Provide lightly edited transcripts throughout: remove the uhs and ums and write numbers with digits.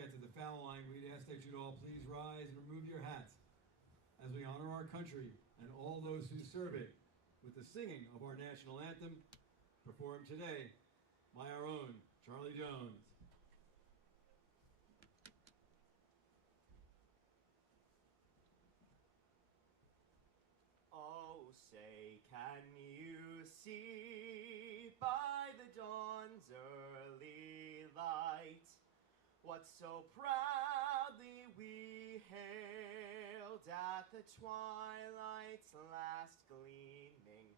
get to the foul line, we'd ask that you'd all please rise and remove your hats as we honor our country and all those who serve it with the singing of our national anthem, performed today by our own Charlie Jones. Oh, say, can you see by the dawn's early light what so proudly we hailed at the twilight's last gleaming,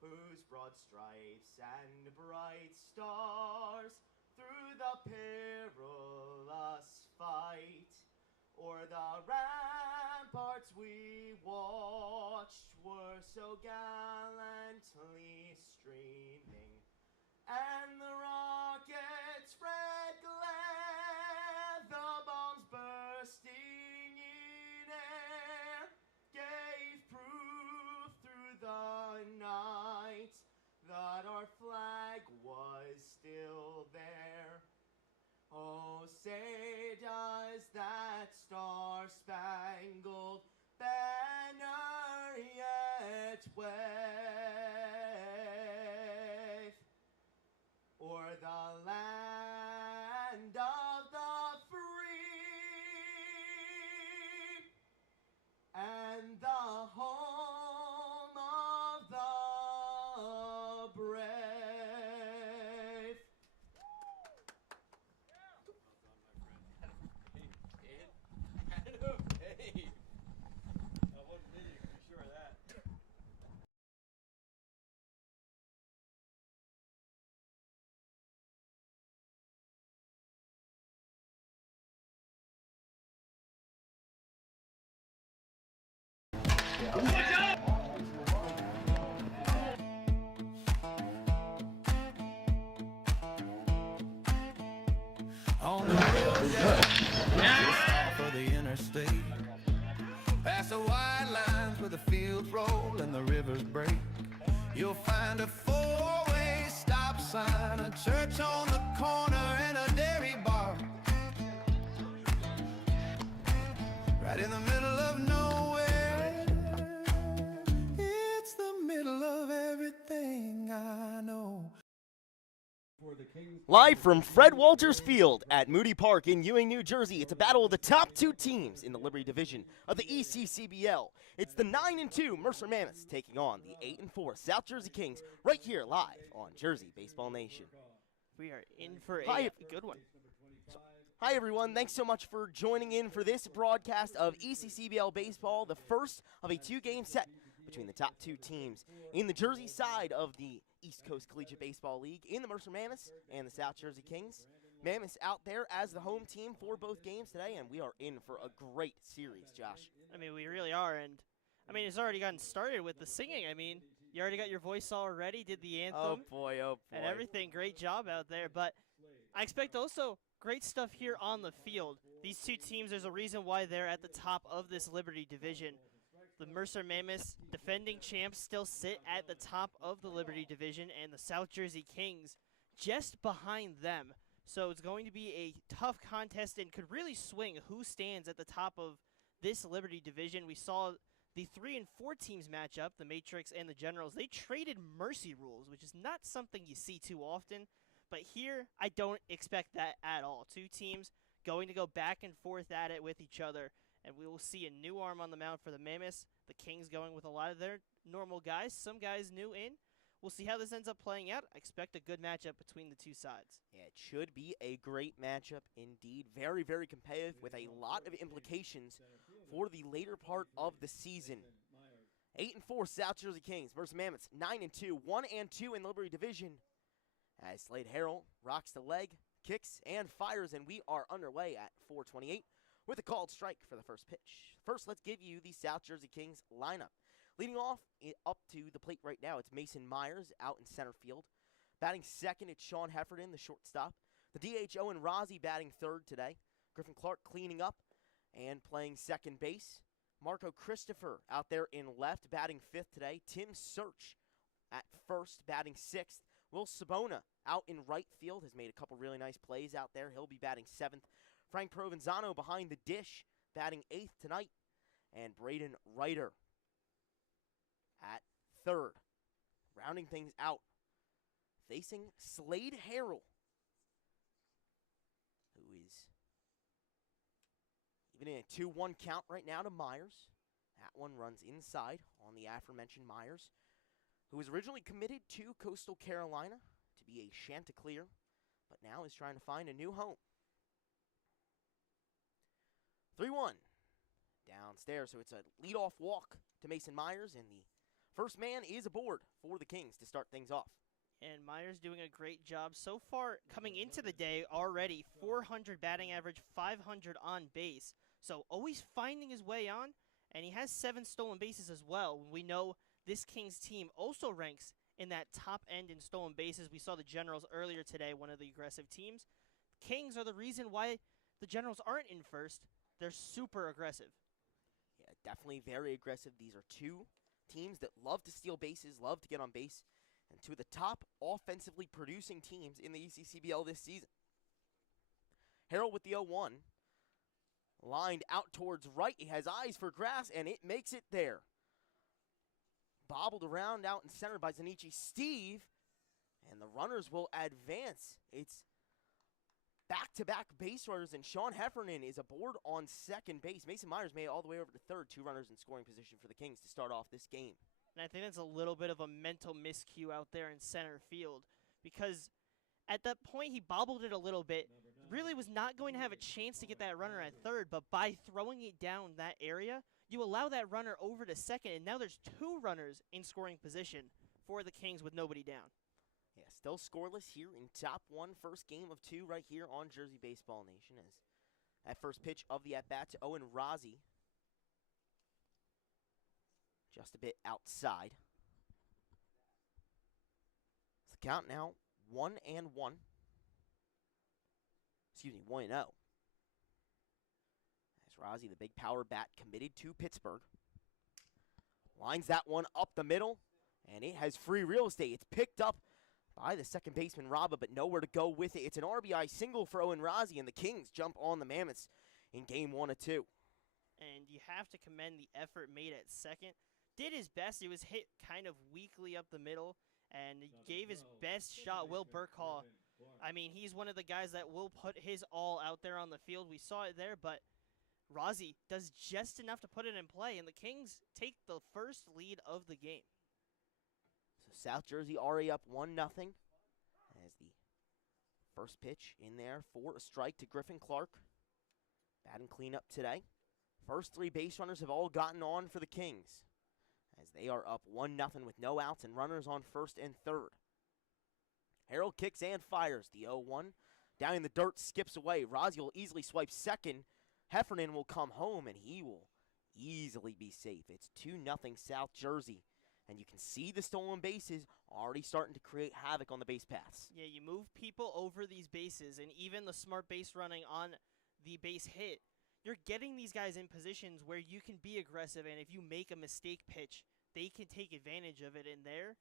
whose broad stripes and bright stars through the perilous fight o'er the ramparts we watched were so gallantly streaming, and the rockets' red glare, the bombs bursting in air, gave proof through the night that our flag was still there. Oh, say does that star-spangled banner yet wave o'er the land of the free and the home of the brave? On the road just off of the interstate, past the white lines where the fields roll and the rivers break, you'll find a four-way stop sign, a church on the corner, and a dairy bar. Right in the middle of nowhere, it's the middle of everything I know. Live from Fred Walters Field at Moody Park in Ewing, New Jersey, it's a battle of the top two teams in the Liberty Division of the ECCBL. It's the 9-2 Mercer Mammoths taking on the 8-4 South Jersey Kings right here live on Jersey Baseball Nation. We are in for a good one. Hi, everyone. Thanks so much for joining in for this broadcast of ECCBL Baseball, the first of a two-game set between the top two teams in the Jersey side of the East Coast Collegiate Baseball League in the Mercer Mammoths and the South Jersey Kings. Mammoths out there as the home team for both games today, and we are in for a great series, Josh. I mean, we really are, and I mean, it's already gotten started with the singing. I mean, you already got your voice all ready, did the anthem. Oh, boy, and everything. Great job out there, but I expect also great stuff here on the field. These two teams, there's a reason why they're at the top of this Liberty Division. The Mercer Mammoths, defending champs, still sit at the top of the Liberty Division, and the South Jersey Kings just behind them. So it's going to be a tough contest and could really swing who stands at the top of this Liberty Division. We saw the 3 and 4 teams match up, the Matrix and the Generals. They traded mercy rules, which is not something you see too often. But here, I don't expect that at all. Two teams going to go back and forth at it with each other. And we will see a new arm on the mound for the Mammoths. The Kings going with a lot of their normal guys. Some guys new in. We'll see how this ends up playing out. I expect a good matchup between the two sides. Yeah, it should be a great matchup indeed. Very, very competitive with a lot of implications for the later part of the season. 8-4 South Jersey Kings versus Mammoths. 9-2, 1-2 in the Liberty Division. As Slade Harrell rocks the leg, kicks, and fires, and we are underway at 4:28. With a called strike for the first pitch. First, let's give you the South Jersey Kings lineup. Leading off up to the plate right now, it's Mason Myers out in center field. Batting second, it's Sean Heffernan, the shortstop. The DH, Owen Rossi, batting third today. Griffin Clark cleaning up and playing second base. Marco Christopher out there in left, batting fifth today. Tim Search at first, batting sixth. Will Sabona out in right field has made a couple really nice plays out there. He'll be batting seventh Frank Provenzano behind the dish, batting 8th tonight. And Braden Ryder at 3rd. Rounding things out, facing Slade Harrell, who is even in a 2-1 count right now to Myers. That one runs inside on the aforementioned Myers, who was originally committed to Coastal Carolina to be a Chanticleer, but now is trying to find a new home. 3-1 downstairs, so it's a leadoff walk to Mason Myers, and the first man is aboard for the Kings to start things off. And Myers doing a great job so far coming into the day already. 400 batting average, 500 on base. So always finding his way on, and he has 7 stolen bases as well. We know this Kings team also ranks in that top end in stolen bases. We saw the Generals earlier today, one of the aggressive teams. Kings are the reason why the Generals aren't in first. They're super aggressive. Yeah, definitely very aggressive. These are 2 teams that love to steal bases, love to get on base, and 2 of the top offensively producing teams in the ECCBL this season. Harrell with the 0-1. Lined out towards right. He has eyes for grass, and it makes it there. Bobbled around out in center by Zanichi Steve, and the runners will advance. It's back-to-back base runners, and Sean Heffernan is aboard on second base. Mason Myers made it all the way over to third. 2 runners in scoring position for the Kings to start off this game. And I think that's a little bit of a mental miscue out there in center field, because at that point he bobbled it a little bit. Really was not going to have a chance to get that runner at third, but by throwing it down that area, you allow that runner over to second, and now there's 2 runners in scoring position for the Kings with nobody down. Yeah, still scoreless here in top 1, first game of 2 right here on Jersey Baseball Nation, as that first pitch of the at-bat to Owen Rozzi. Just a bit outside. It's the count now 1-1. Excuse me, 1-0. As Rozzi, the big power bat, committed to Pittsburgh. Lines that one up the middle, and it has free real estate. It's picked up by the second baseman, Rabba, but nowhere to go with it. It's an RBI single for Owen Rozzi, and the Kings jump on the Mammoths in game 1 of 2. And you have to commend the effort made at second. Did his best. It was hit kind of weakly up the middle, and he gave his best shot. Will Burkhall, I mean, he's one of the guys that will put his all out there on the field. We saw it there, but Rozzi does just enough to put it in play, and the Kings take the first lead of the game. So South Jersey already up 1-0 as the first pitch in there for a strike to Griffin Clark. Batting cleanup today. First 3 base runners have all gotten on for the Kings, as they are up 1-0 with no outs and runners on first and third. Harrell kicks and fires. The 0-1 down in the dirt, skips away. Rozzi will easily swipe second. Heffernan will come home, and he will easily be safe. It's 2-0 South Jersey, and you can see the stolen bases already starting to create havoc on the base paths. Yeah, you move people over these bases, and even the smart base running on the base hit, you're getting these guys in positions where you can be aggressive, and if you make a mistake pitch, they can take advantage of it in there.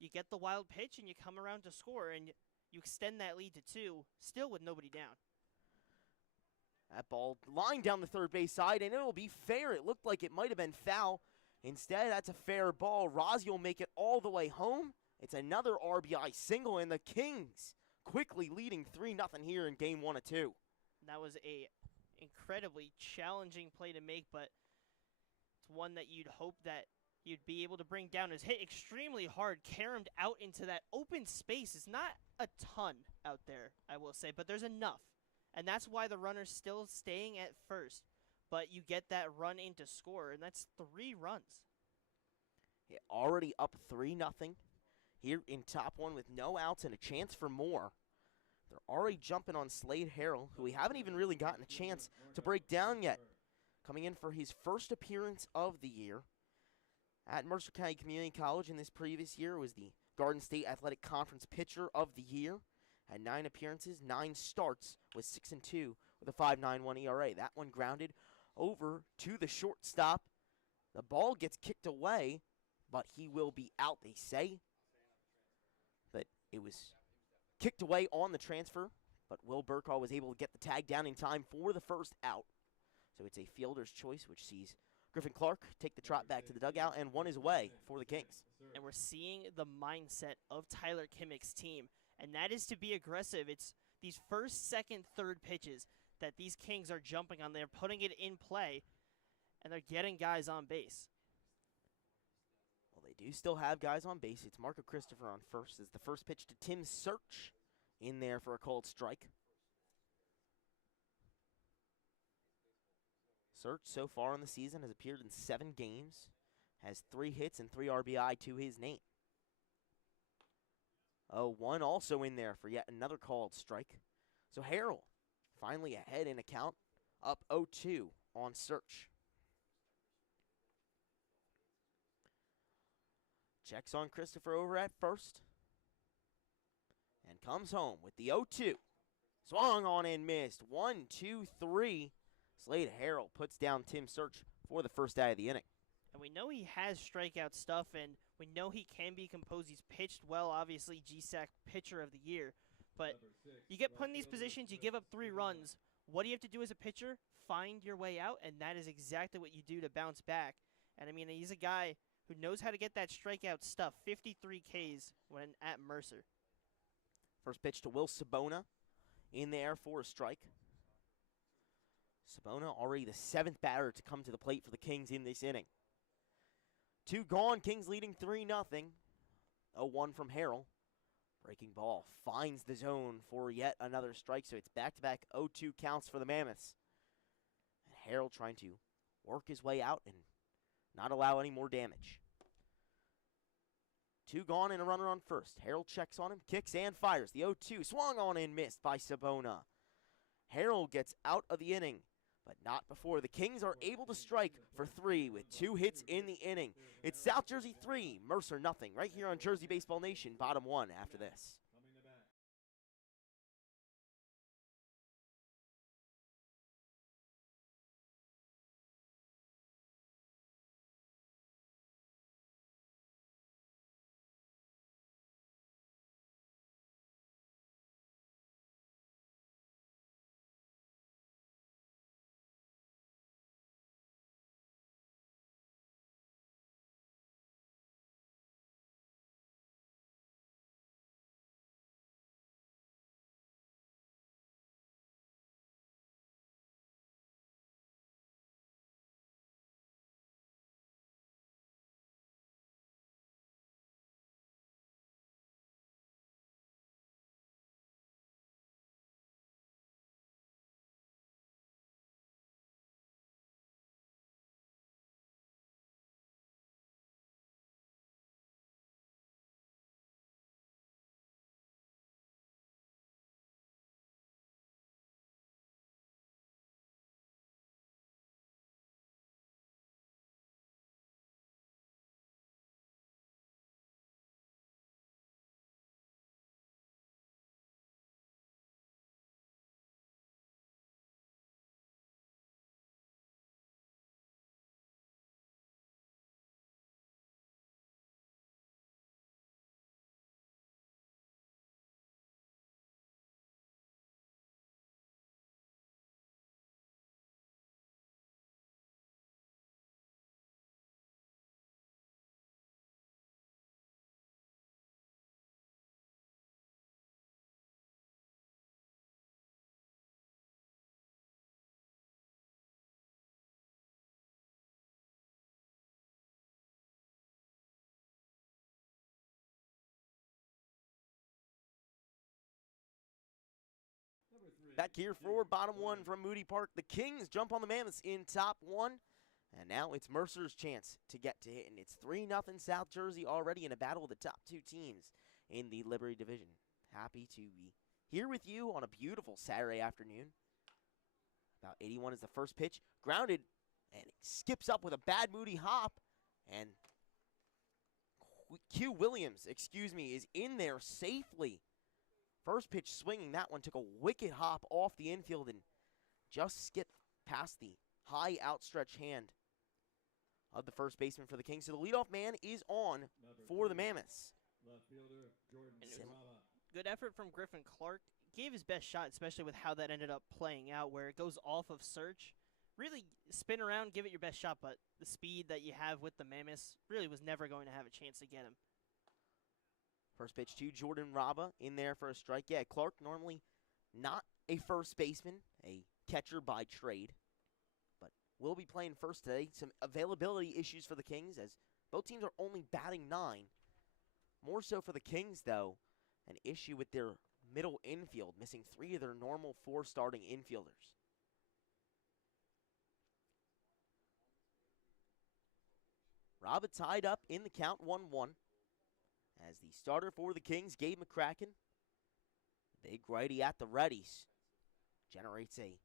You get the wild pitch, and you come around to score, and you extend that lead to 2, still with nobody down. That ball lined down the third base side, and it will be fair. It looked like it might have been foul. Instead, that's a fair ball. Rozzi will make it all the way home. It's another RBI single, and the Kings quickly leading 3-0 here in game 1 of 2. That was a incredibly challenging play to make, but it's one that you'd hope that you'd be able to bring down. Is hit extremely hard, caromed out into that open space. It's not a ton out there, I will say, but there's enough. And that's why the runner's still staying at first. But you get that run in to score, and that's 3 runs. Yeah, already up 3-0 here in top 1 with no outs and a chance for more. They're already jumping on Slade Harrell, who we haven't even really gotten a chance to break down yet. Coming in for his first appearance of the year at Mercer County Community College in this previous year, was the Garden State Athletic Conference Pitcher of the Year. Had 9 appearances, 9 starts, with 6-2 with a 5.91 ERA. That one grounded over to the shortstop. The ball gets kicked away, but he will be out, they say. But it was kicked away on the transfer but Will Burkall was able to get the tag down in time for the first out. So it's a fielder's choice, which sees Griffin Clark take the trot back to the dugout, and one is away for the Kings. And we're seeing the mindset of Tyler Kimmick's team, and that is to be aggressive. It's these first, second, third pitches that these Kings are jumping on. They're putting it in play, and they're getting guys on base. Well, they do still have guys on base. It's Marco Christopher on first as the first pitch to Tim Search in there for a called strike. Search so far in the season has appeared in 7 games, has 3 hits and 3 RBI to his name. 0-1 also in there for yet another called strike. So Harrell finally ahead in a count, up 0-2 on Search. Checks on Christopher over at first. And comes home with the 0-2. Swung on and missed. 1-2-3. Slade Harrell puts down Tim Search for the first out of the inning. And we know he has strikeout stuff, and we know he can be composed. He's pitched well, obviously, GSAC Pitcher of the Year. But you get put in these positions, you give up 3 runs. What do you have to do as a pitcher? Find your way out, and that is exactly what you do to bounce back. And, I mean, he's a guy who knows how to get that strikeout stuff. 53 Ks when at Mercer. First pitch to Will Sabona in there for a strike. Sabona already the 7th batter to come to the plate for the Kings in this inning. 2 gone, Kings leading 3-0. 0-1 from Harrell. Breaking ball finds the zone for yet another strike, so it's back-to-back 0-2 counts for the Mammoths. And Harrell trying to work his way out and not allow any more damage. 2 gone and a runner on first. Harrell checks on him, kicks and fires. The 0-2 swung on and missed by Sabona. Harrell gets out of the inning, but not before the Kings are able to strike for 3 with 2 hits in the inning. It's South Jersey 3, Mercer nothing, right here on Jersey Baseball Nation, bottom 1 after this. Back here for bottom 1 from Moody Park. The Kings jump on the Mammoths in top 1. And now it's Mercer's chance to get to hit. And it's 3-0 South Jersey already in a battle of the top 2 teams in the Liberty Division. Happy to be here with you on a beautiful Saturday afternoon. About 81 is the first pitch. Grounded. And it skips up with a bad Moody hop. And Q Williams, is in there safely. First pitch swinging, that one took a wicked hop off the infield and just skipped past the high outstretched hand of the first baseman for the Kings. So the leadoff man is on for the Mammoths. Left fielder, Jordan Good effort from Griffin Clark gave his best shot, especially with how that ended up playing out, where it goes off of search. Really spin around, give it your best shot, but the speed that you have with the Mammoths really was never going to have a chance to get him. First pitch to Jordan Raba in there for a strike. Yeah, Clark normally not a first baseman, a catcher by trade, but will be playing first today. Some availability issues for the Kings as both teams are only batting 9. More so for the Kings, though, an issue with their middle infield, missing 3 of their normal 4 starting infielders. Raba tied up in the count 1-1 as the starter for the Kings, Gabe McCracken, big righty at the readies, generates a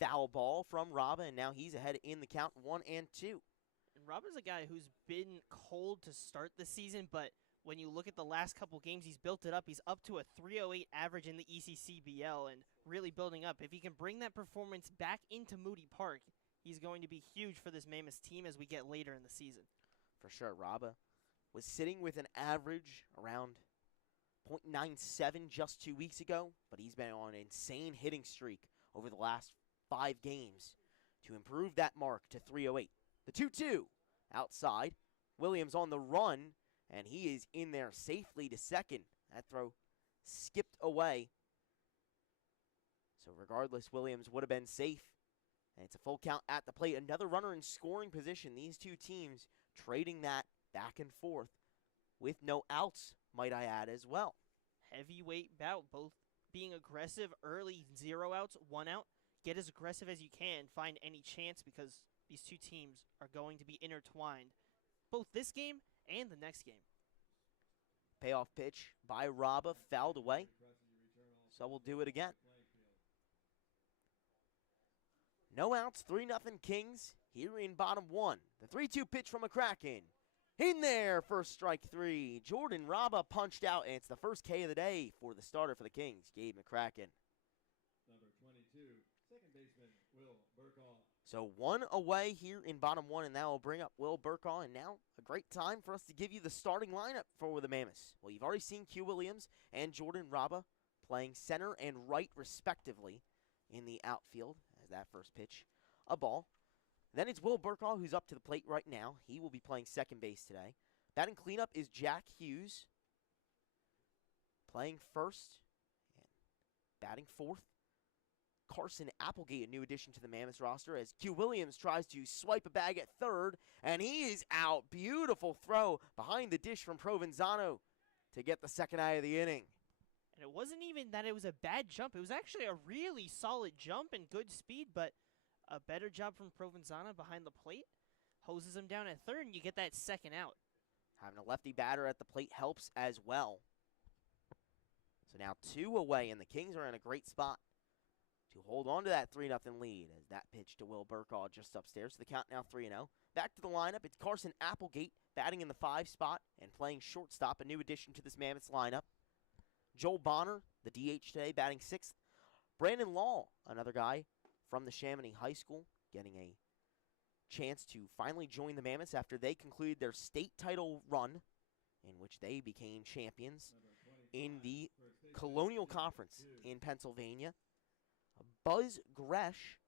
foul ball from Raba, and now he's ahead in the count 1-2. And Raba's a guy who's been cold to start the season, but when you look at the last couple games, he's built it up. He's up to a 308 average in the ECCBL and really building up. If he can bring that performance back into Moody Park, he's going to be huge for this Mammoths team as we get later in the season. For sure, Raba was sitting with an average around .97 just 2 weeks ago, but he's been on an insane hitting streak over the last 5 games to improve that mark to 308. The 2-2 outside. Williams on the run, and he is in there safely to second. That throw skipped away. So regardless, Williams would have been safe. And it's a full count at the plate. Another runner in scoring position. These two teams trading that back and forth with no outs, might I add, as well. Heavyweight bout, both being aggressive early, 0 outs, 1 out. Get as aggressive as you can, find any chance because these two teams are going to be intertwined, both this game and the next game. Payoff pitch by Raba, fouled away. So we'll do it again. No outs, 3-0 Kings here in bottom 1. The 3-2 pitch from McCracken. In there for strike 3. Jordan Raba punched out, and it's the first K of the day for the starter for the Kings, Gabe McCracken. Number 22, second baseman, Will Burkaw. So 1 away here in bottom 1, and that will bring up Will Burkaw. And now a great time for us to give you the starting lineup for the Mammoths. Well, you've already seen Q Williams and Jordan Raba playing center and right respectively in the outfield as that first pitch, a ball. Then it's Will Burkaw, who's up to the plate right now. He will be playing second base today. Batting cleanup is Jack Hughes, playing first and batting fourth. Carson Applegate, a new addition to the Mammoths roster, as Q Williams tries to swipe a bag at third, and he is out. Beautiful throw behind the dish from Provenzano to get the second out of the inning. And it wasn't even that it was a bad jump. It was actually a really solid jump and good speed, but a better job from Provenzano behind the plate. Hoses him down at third, and you get that second out. Having a lefty batter at the plate helps as well. So now 2 away, and the Kings are in a great spot to hold on to that 3-0 lead as that pitch to Will Burkaw just upstairs. So the count now 3-0. Back to the lineup. It's Carson Applegate batting in the 5 spot and playing shortstop, a new addition to this Mammoths lineup. Joel Bonner, the DH today, batting 6th. Brandon Law, another guy from the Chamonix High School, getting a chance to finally join the Mammoths after they concluded their state title run, in which they became champions in the Colonial Conference in Pennsylvania. Buzz Gresh,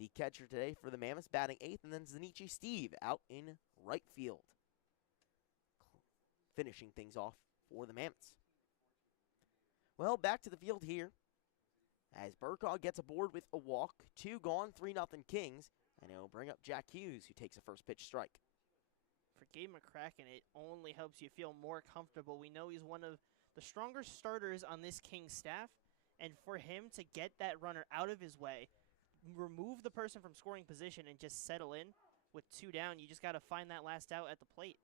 the catcher today for the Mammoths, batting 8th, and then Zanichi Steve out in right field, finishing things off for the Mammoths. Well, back to the field here as Burkaw gets aboard with a walk. 2 gone, 3-0 Kings, and it'll bring up Jack Hughes, who takes a first pitch strike. For Gabe McCracken, it only helps you feel more comfortable. We know he's one of the stronger starters on this Kings staff, and for him to get that runner out of his way, remove the person from scoring position, and just settle in with 2 down, you just got to find that last out at the plate.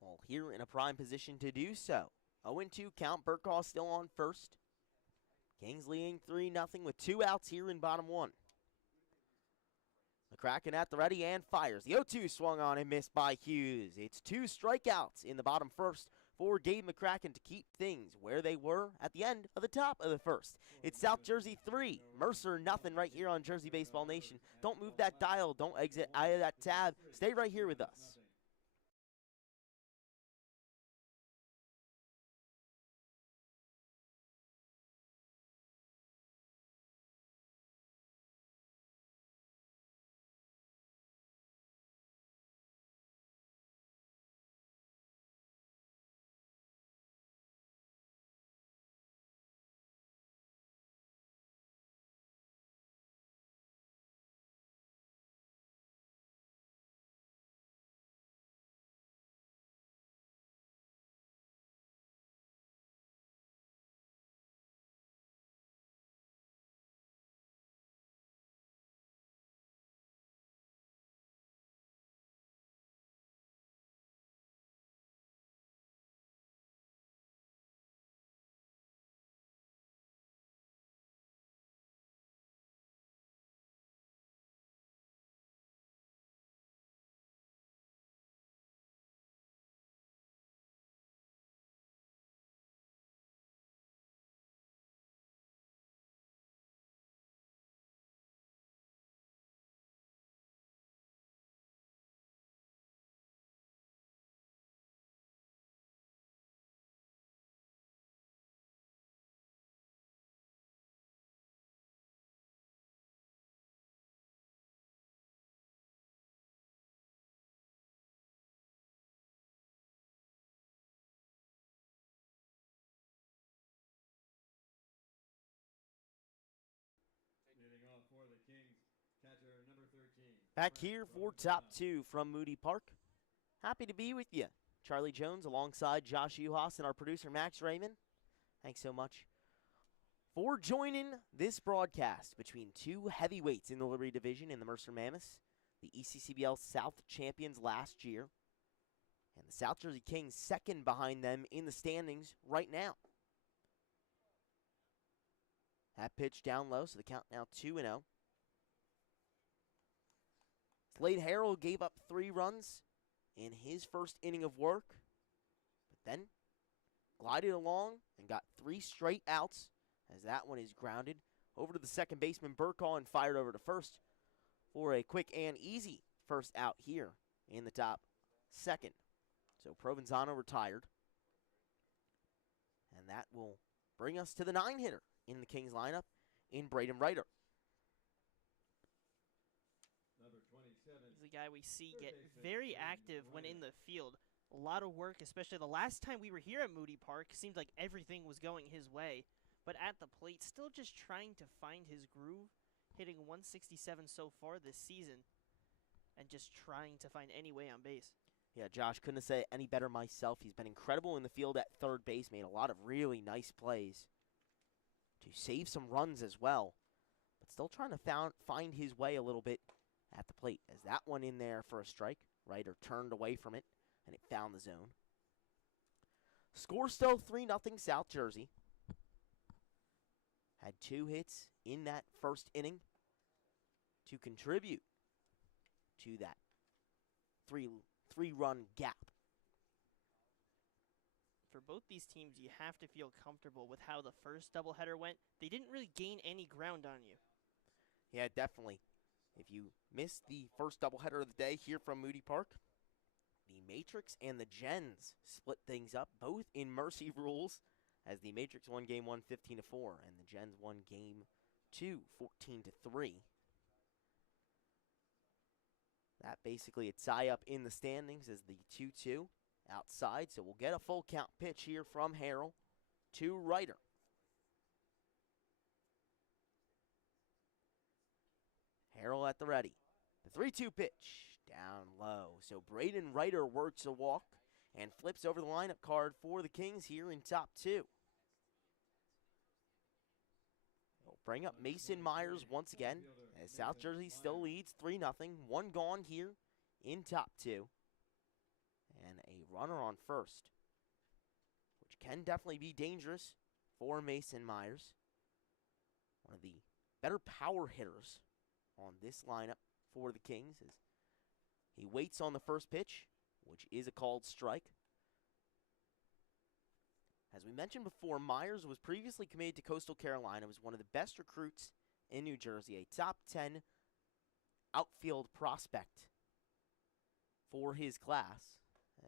Well, here in a prime position to do so. 0-2 count. Burkaw still on first. Kings leading 3-0 with 2 outs here in bottom 1. McCracken at the ready and fires. The 0-2 swung on and missed by Hughes. It's 2 strikeouts in the bottom first for Gabe McCracken to keep things where they were at the end of the top of the first. It's South Jersey 3, Mercer nothing right here on Jersey Baseball Nation. Don't move that dial. Don't exit out of that tab. Stay right here with us. Back here for top two from Moody Park. Happy to be with you. Charlie Jones alongside Josh Yuhas and our producer Max Raymond. Thanks so much for joining this broadcast between two heavyweights in the Liberty Division in the Mercer Mammoths, the ECCBL South champions last year, and the South Jersey Kings second behind them in the standings right now. That pitch down low, so the count now 2-0. Slade Harrell gave up 3 runs in his first inning of work, but then glided along and got 3 straight outs as that one is grounded over to the second baseman Burkall and fired over to first for a quick and easy first out here in the top second. So Provenzano retired, and that will bring us to the 9-hitter in the Kings lineup in Braden Reiter. Number 27. He's the guy we see get very active when in the field. A lot of work, especially the last time we were here at Moody Park. Seemed like everything was going his way. But at the plate, still just trying to find his groove, hitting 167 so far this season, and just trying to find any way on base. Yeah, Josh, couldn't have said it any better myself. He's been incredible in the field at third base, made a lot of really nice plays to save some runs as well, but still trying to find his way a little bit at the plate. As that one in there for a strike, Reiter turned away from it, and it found the zone. Score still 3-0 South Jersey. Had 2 hits in that first inning to contribute to that three-run gap. For both these teams, you have to feel comfortable with how the first doubleheader went. They didn't really gain any ground on you. Yeah, definitely. If you missed the first doubleheader of the day here from Moody Park, the Matrix and the Gens split things up, both in mercy rules, as the Matrix won game 1 15-4, and the Gens won game 2 14-3. That basically a tie-up in the standings as the 2-2 outside, so we'll get a full count pitch here from Harrell to Reiter. Harrell at the ready. The 3-2 pitch down low. So Braden Reiter works a walk and flips over the lineup card for the Kings here in top 2. We'll bring up Mason Myers once again as South Jersey still leads 3-0. 1 gone here in top 2. And a runner on first, which can definitely be dangerous for Mason Myers. One of the better power hitters on this lineup for the Kings as he waits on the first pitch, which is a called strike. As we mentioned before, Myers was previously committed to Coastal Carolina, was one of the best recruits in New Jersey, a top 10 outfield prospect for his class.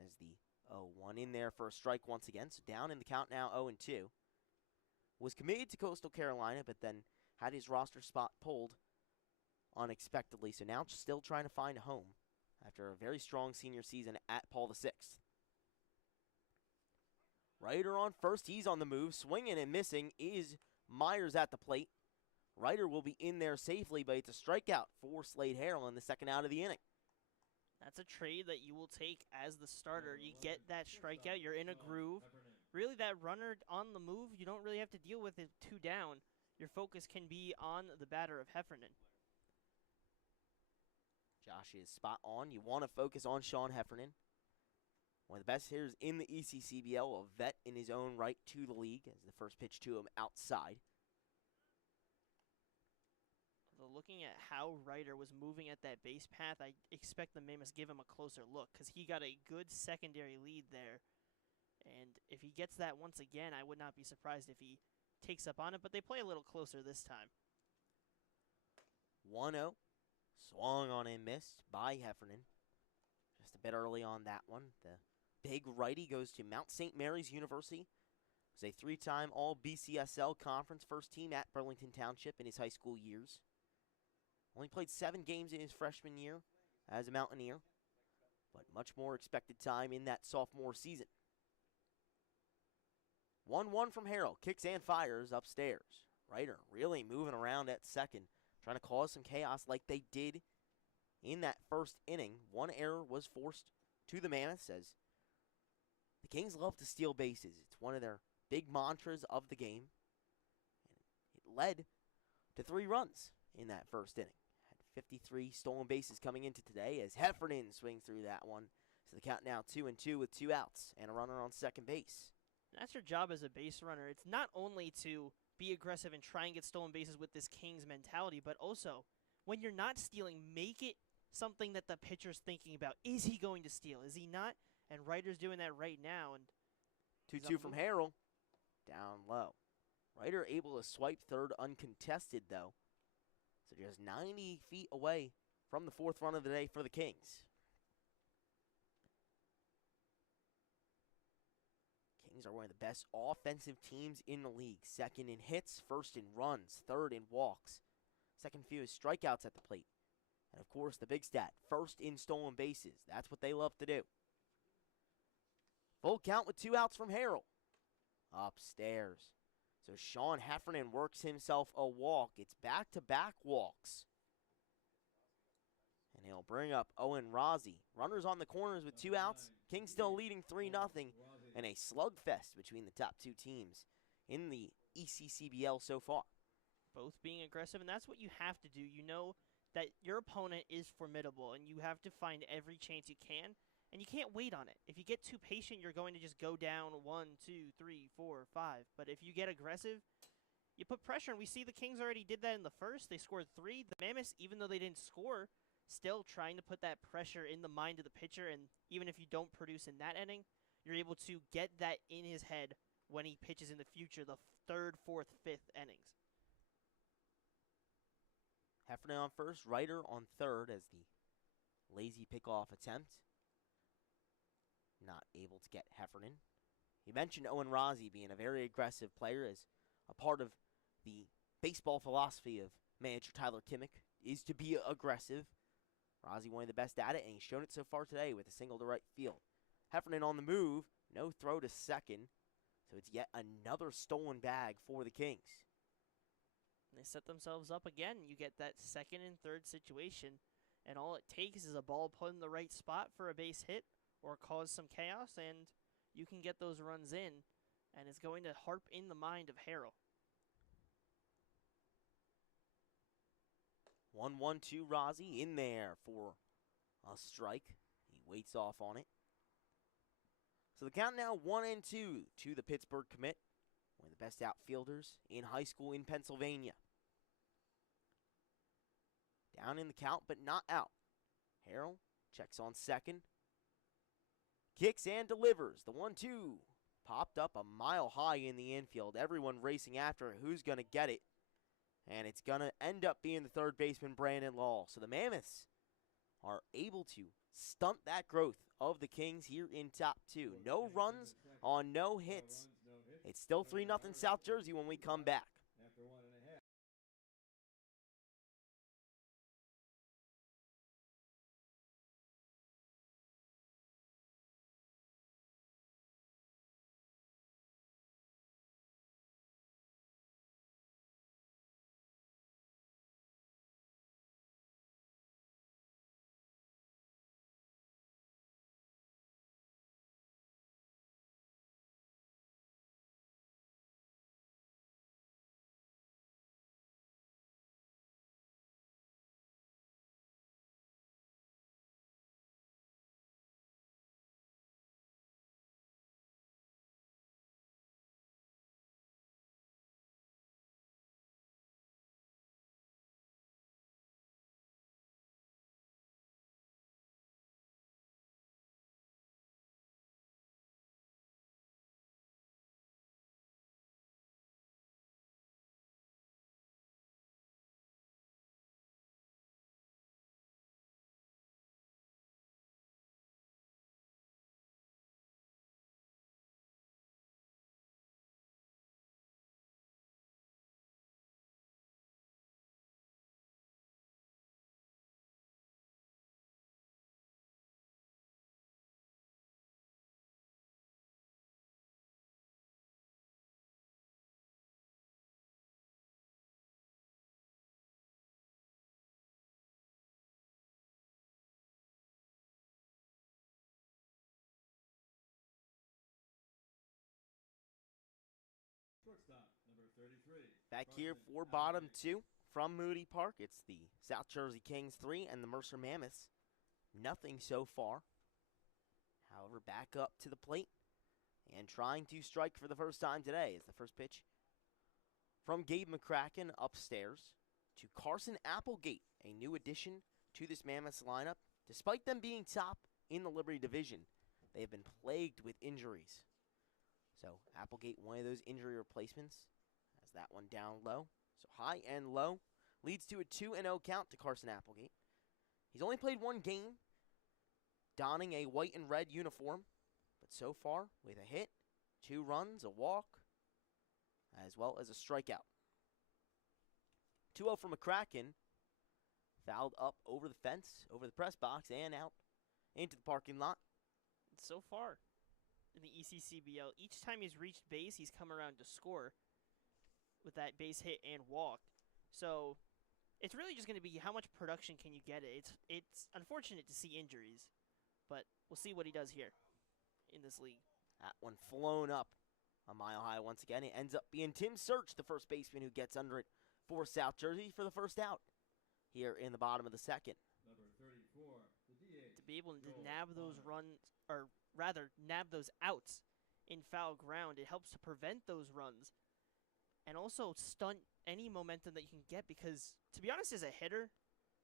As the 0-1 in there for a strike once again, so down in the count now 0-2. Was committed to Coastal Carolina, but then had his roster spot pulled unexpectedly, so now still trying to find a home after a very strong senior season at Paul VI. Reiter on first, he's on the move, swinging and missing is Myers at the plate. Reiter will be in there safely, but it's a strikeout for Slade Harrell in the second out of the inning. That's a trade that you will take as the starter. You get that strikeout, you're in a groove. Really, that runner on the move, you don't really have to deal with it 2 down. Your focus can be on the batter of Heffernan. Josh is spot on. You want to focus on Sean Heffernan, one of the best hitters in the ECCBL, a vet in his own right to the league, as the first pitch to him outside. So looking at how Reiter was moving at that base path, I expect the Mammoths give him a closer look because he got a good secondary lead there. And if he gets that once again, I would not be surprised if he takes up on it, but they play a little closer this time. 1-0. Swung on and missed by Heffernan. Just a bit early on that one. The big righty goes to Mount St. Mary's University. Was a 3-time All-BCSL Conference first team at Burlington Township in his high school years. Only played 7 games in his freshman year as a Mountaineer, but much more expected time in that sophomore season. 1-1 from Harrell. Kicks and fires upstairs. Reiter really moving around at second, trying to cause some chaos like they did in that first inning. One error was forced to the Mammoths as the Kings love to steal bases. It's one of their big mantras of the game. It led to 3 runs in that first inning. Had 53 stolen bases coming into today as Heffernan swings through that one. So the count now 2-2 with 2 outs and a runner on second base. That's your job as a base runner. It's not only to be aggressive and try and get stolen bases with this Kings mentality, but also when you're not stealing, make it something that the pitcher's thinking about. Is he going to steal? Is he not? And Ryder's doing that right now. And 2-2 from Harrell. Down low. Ryder able to swipe third uncontested, though. So just 90 feet away from the 4th run of the day for the Kings. Kings are one of the best offensive teams in the league. Second in hits, first in runs, third in walks. Second fewest strikeouts at the plate. And of course, the big stat, first in stolen bases. That's what they love to do. Full count with 2 outs from Harrell. Upstairs. So Sean Heffernan works himself a walk. It's back-to-back walks. And he'll bring up Owen Rozzi. Runners on the corners with 2 outs. Kings still leading 3-0. And a slugfest between the top 2 teams in the ECCBL so far. Both being aggressive, and that's what you have to do. You know that your opponent is formidable, and you have to find every chance you can. And you can't wait on it. If you get too patient, you're going to just go down 1, 2, 3, 4, 5. But if you get aggressive, you put pressure. And we see the Kings already did that in the first. They scored 3. The Mammoths, even though they didn't score, still trying to put that pressure in the mind of the pitcher. And even if you don't produce in that inning, you're able to get that in his head when he pitches in the future, the 3rd, 4th, 5th innings. Heffernan on first, Ryder on third as the lazy pickoff attempt. Not able to get Heffernan. He mentioned Owen Rozzi being a very aggressive player as a part of the baseball philosophy of manager Tyler Kimmick is to be aggressive. Rozzi one of the best at it, and he's shown it so far today with a single to right field. Heffernan on the move, no throw to second, so it's yet another stolen bag for the Kings. They set themselves up again. You get that 2nd and 3rd situation, and all it takes is a ball put in the right spot for a base hit or cause some chaos, and you can get those runs in, and it's going to harp in the mind of Harrell. 1-1-2 Rozzi in there for a strike. He waits off on it. So the count now 1-2 to the Pittsburgh commit. One of the best outfielders in high school in Pennsylvania. Down in the count, but not out. Harrell checks on second. Kicks and delivers. The 1-2 popped up a mile high in the infield. Everyone racing after it. Who's going to get it? And it's going to end up being the 3rd baseman, Brandon Law. So the Mammoths are able to stunt that growth of the Kings here in top 2. No runs on no hits. It's still 3-0 South Jersey when we come back. Back here for bottom 2 from Moody Park. It's the South Jersey Kings 3 and the Mercer Mammoths. Nothing so far. However, back up to the plate and trying to strike for the first time today is the first pitch from Gabe McCracken upstairs to Carson Applegate, a new addition to this Mammoths lineup. Despite them being top in the Liberty Division, they have been plagued with injuries. So Applegate, one of those injury replacements, has that one down low. So high and low leads to a 2-0 count to Carson Applegate. He's only played one game, donning a white and red uniform, but so far with a hit, 2 runs, a walk, as well as a strikeout. 2-0 from McCracken, fouled up over the fence, over the press box, and out into the parking lot. So far in the ECCBL, each time he's reached base, he's come around to score with that base hit and walk. So it's really just going to be how much production can you get. It's unfortunate to see injuries, but we'll see what he does here in this league. That one flown up a mile high once again. It ends up being Tim Search, the first baseman, who gets under it for South Jersey for the first out here in the bottom of the second. Number 34, the DH. To be able to nab those runs, or rather nab those outs in foul ground, it helps to prevent those runs and also stunt any momentum that you can get, because to be honest, as a hitter,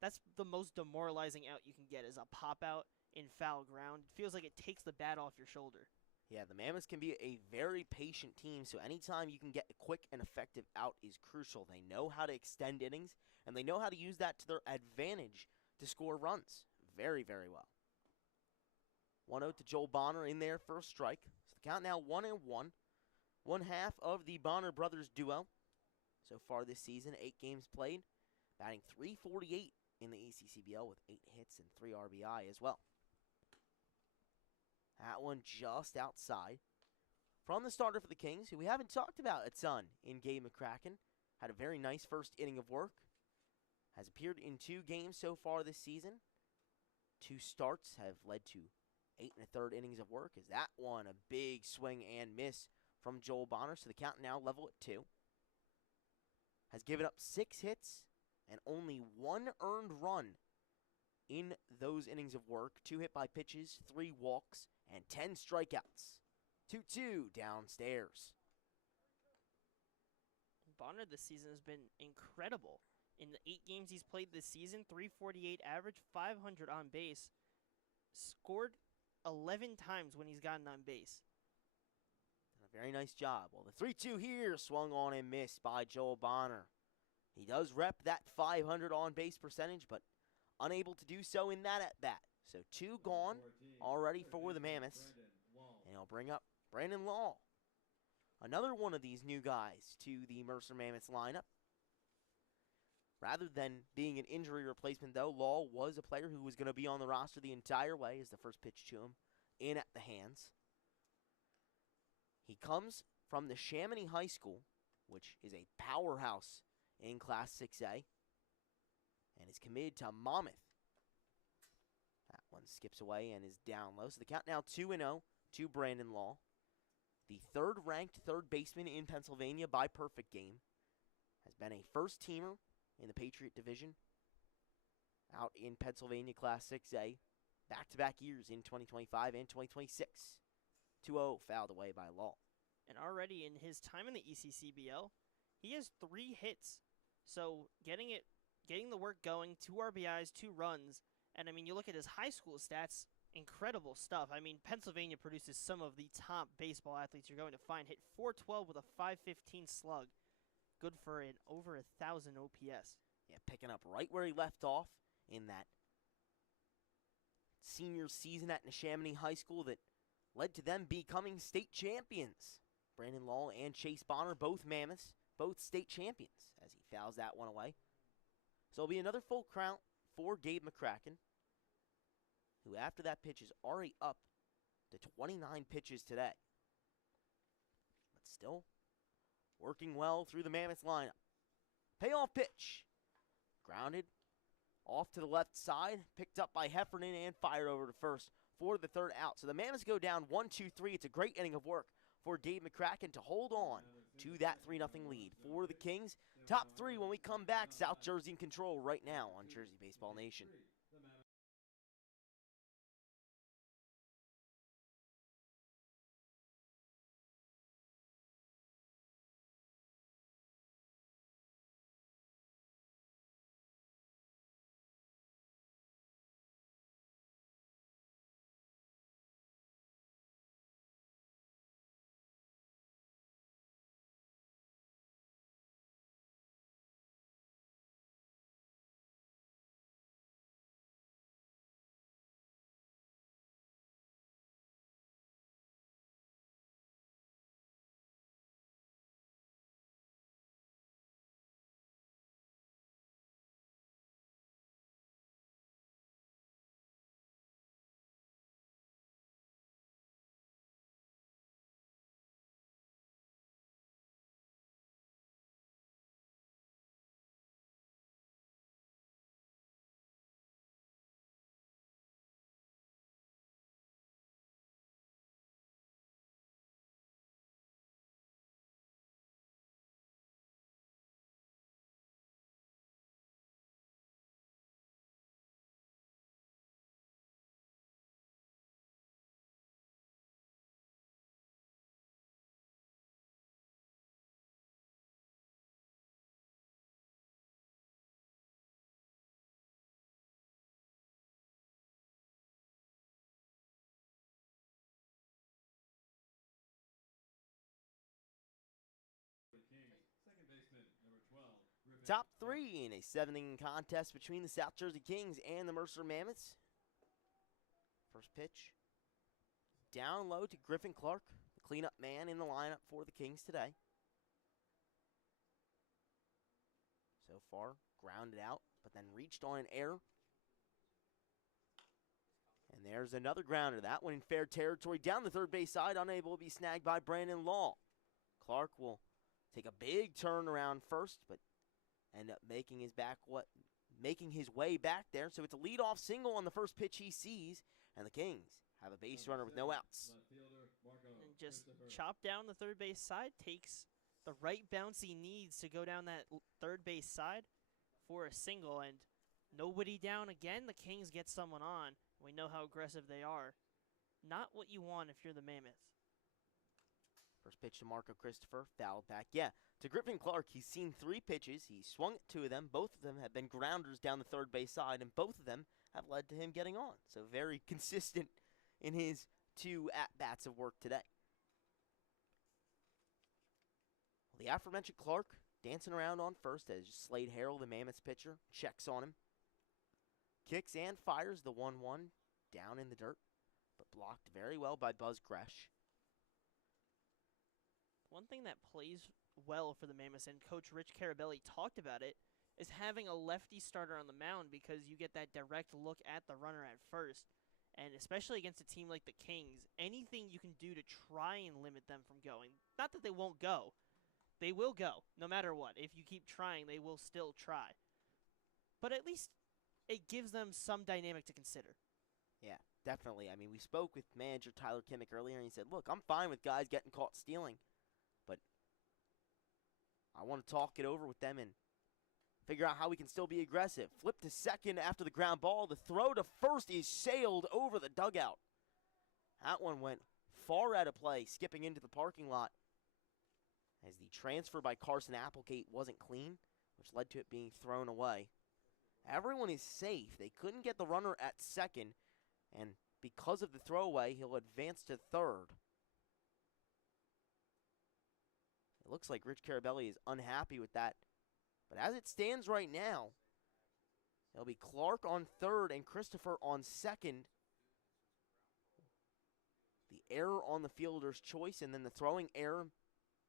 that's the most demoralizing out you can get, is a pop out in foul ground. It feels like it takes the bat off your shoulder. Yeah, the Mammoths can be a very patient team, so anytime you can get a quick and effective out is crucial. They know how to extend innings, and they know how to use that to their advantage to score runs very, very well. 1-0 to Joel Bonner in there, first strike. So the count now 1-1. One half of the Bonner brothers duo so far this season, 8 games played, batting .348 in the ECCBL with 8 hits and 3 RBI as well. That one just outside. From the starter for the Kings, who we haven't talked about a ton in Gabe McCracken, had a very nice first inning of work, has appeared in 2 games so far this season. 2 starts have led to 8 1/3 innings of work. Is that one a big swing and miss from Joel Bonner? So the count now level at 2. Has given up 6 hits and only 1 earned run in those innings of work. 2 hit by pitches, 3 walks, and 10 strikeouts. 2-2 downstairs. Bonner this season has been incredible. In the 8 games he's played this season, .348 average, 500 on base, scored 11 times when he's gotten on base. A very nice job. Well, the 3-2 here swung on and missed by Joel Bonner. He does rep that 500 on base percentage, but unable to do so in that at bat. So 2 gone already for the Mammoths. And he'll bring up Brandon Law, another one of these new guys to the Mercer Mammoths lineup. Rather than being an injury replacement, though, Law was a player who was going to be on the roster the entire way as the first pitch to him in at the hands. He comes from the Chamonix High School, which is a powerhouse in Class 6A, and is committed to Mammoth. That one skips away and is down low. So the count now 2-0 to Brandon Law. The third-ranked third baseman in Pennsylvania by perfect game. Has been a first-teamer in the Patriot Division out in Pennsylvania Class 6A. Back-to-back years in 2025 and 2026. 2-0 fouled away by Law. And already in his time in the ECCBL, he has 3 hits. So getting the work going, 2 RBIs, 2 runs. And I mean, you look at his high school stats, incredible stuff. I mean, Pennsylvania produces some of the top baseball athletes you're going to find. Hit .412 with a .515 slug. Good for an over 1,000 OPS. Yeah, picking up right where he left off in that senior season at Neshaminy High School that led to them becoming state champions. Brandon Law and Chase Bonner, both Mammoths, both state champions, as he fouls that one away. So it'll be another full count for Gabe McCracken, who after that pitch is already up to 29 pitches today. But still working well through the Mammoths lineup. Payoff pitch. Grounded off to the left side, picked up by Heffernan and fired over to first for the third out. So the Mammoths go down 1-2-3. It's a great inning of work for Gabe McCracken to hold on to that 3-0 lead for the Kings. Top three when we come back. South Jersey in control right now on Jersey Baseball Nation. Top three in a 7-inning contest between the South Jersey Kings and the Mercer Mammoths. First pitch. Down low to Griffin Clark, the cleanup man in the lineup for the Kings today. So far, grounded out, but then reached on an error. And there's another grounder. That one in fair territory down the third base side, unable to be snagged by Brandon Law. Clark will take a big turn around first, but end up making his way back there. So it's a leadoff single on the first pitch he sees, and the Kings have a base runner with no outs. And just chop down the third base side, takes the right bounce he needs to go down that third base side for a single, and nobody down again. The Kings get someone on. We know how aggressive they are. Not what you want if you're the Mammoths. First pitch to Marco Christopher, fouled back. Yeah, to Griffin Clark, he's seen 3 pitches. He swung at 2 of them. Both of them have been grounders down the third base side, and both of them have led to him getting on. So very consistent in his 2 at-bats of work today. The aforementioned Clark dancing around on first as Slade Harrell, the Mammoths pitcher, checks on him. Kicks and fires the 1-1 down in the dirt, but blocked very well by Buzz Gresh. One thing that plays well for the Mammoths, and Coach Rich Carabelli talked about it, is having a lefty starter on the mound because you get that direct look at the runner at first. And especially against a team like the Kings, anything you can do to try and limit them from going. Not that they won't go. They will go, no matter what. If you keep trying, they will still try. But at least it gives them some dynamic to consider. Yeah, definitely. I mean, we spoke with manager Tyler Kimmick earlier, and he said, look, I'm fine with guys getting caught stealing, but I want to talk it over with them and figure out how we can still be aggressive. Flip to second after the ground ball. The throw to first is sailed over the dugout. That one went far out of play, skipping into the parking lot, as the transfer by Carson Applegate wasn't clean, which led to it being thrown away. Everyone is safe. They couldn't get the runner at second, and because of the throwaway, he'll advance to third. It looks like Rich Carabelli is unhappy with that. But as it stands right now, it'll be Clark on third and Christopher on second. The error on the fielder's choice, and then the throwing error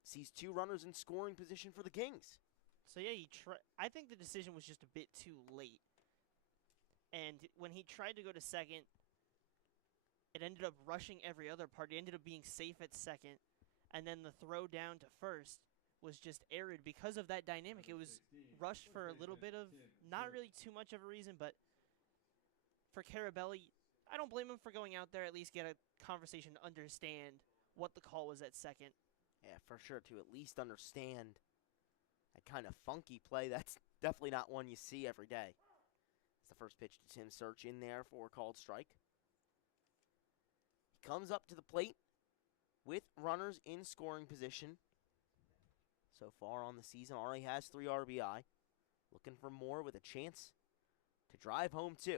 sees 2 runners in scoring position for the Kings. So yeah, I think the decision was just a bit too late. And when he tried to go to second, it ended up rushing every other part. He ended up being safe at second. And then the throw down to first was just arid because of that dynamic. It was rushed for a little bit of, not really too much of a reason, but for Carabelli, I don't blame him for going out there, at least get a conversation to understand what the call was at second. Yeah, for sure, to at least understand that kind of funky play. That's definitely not one you see every day. It's the first pitch to Tim Search in there for a called strike. He comes up to the plate with runners in scoring position. So far on the season, already has 3 RBI. Looking for more with a chance to drive home 2.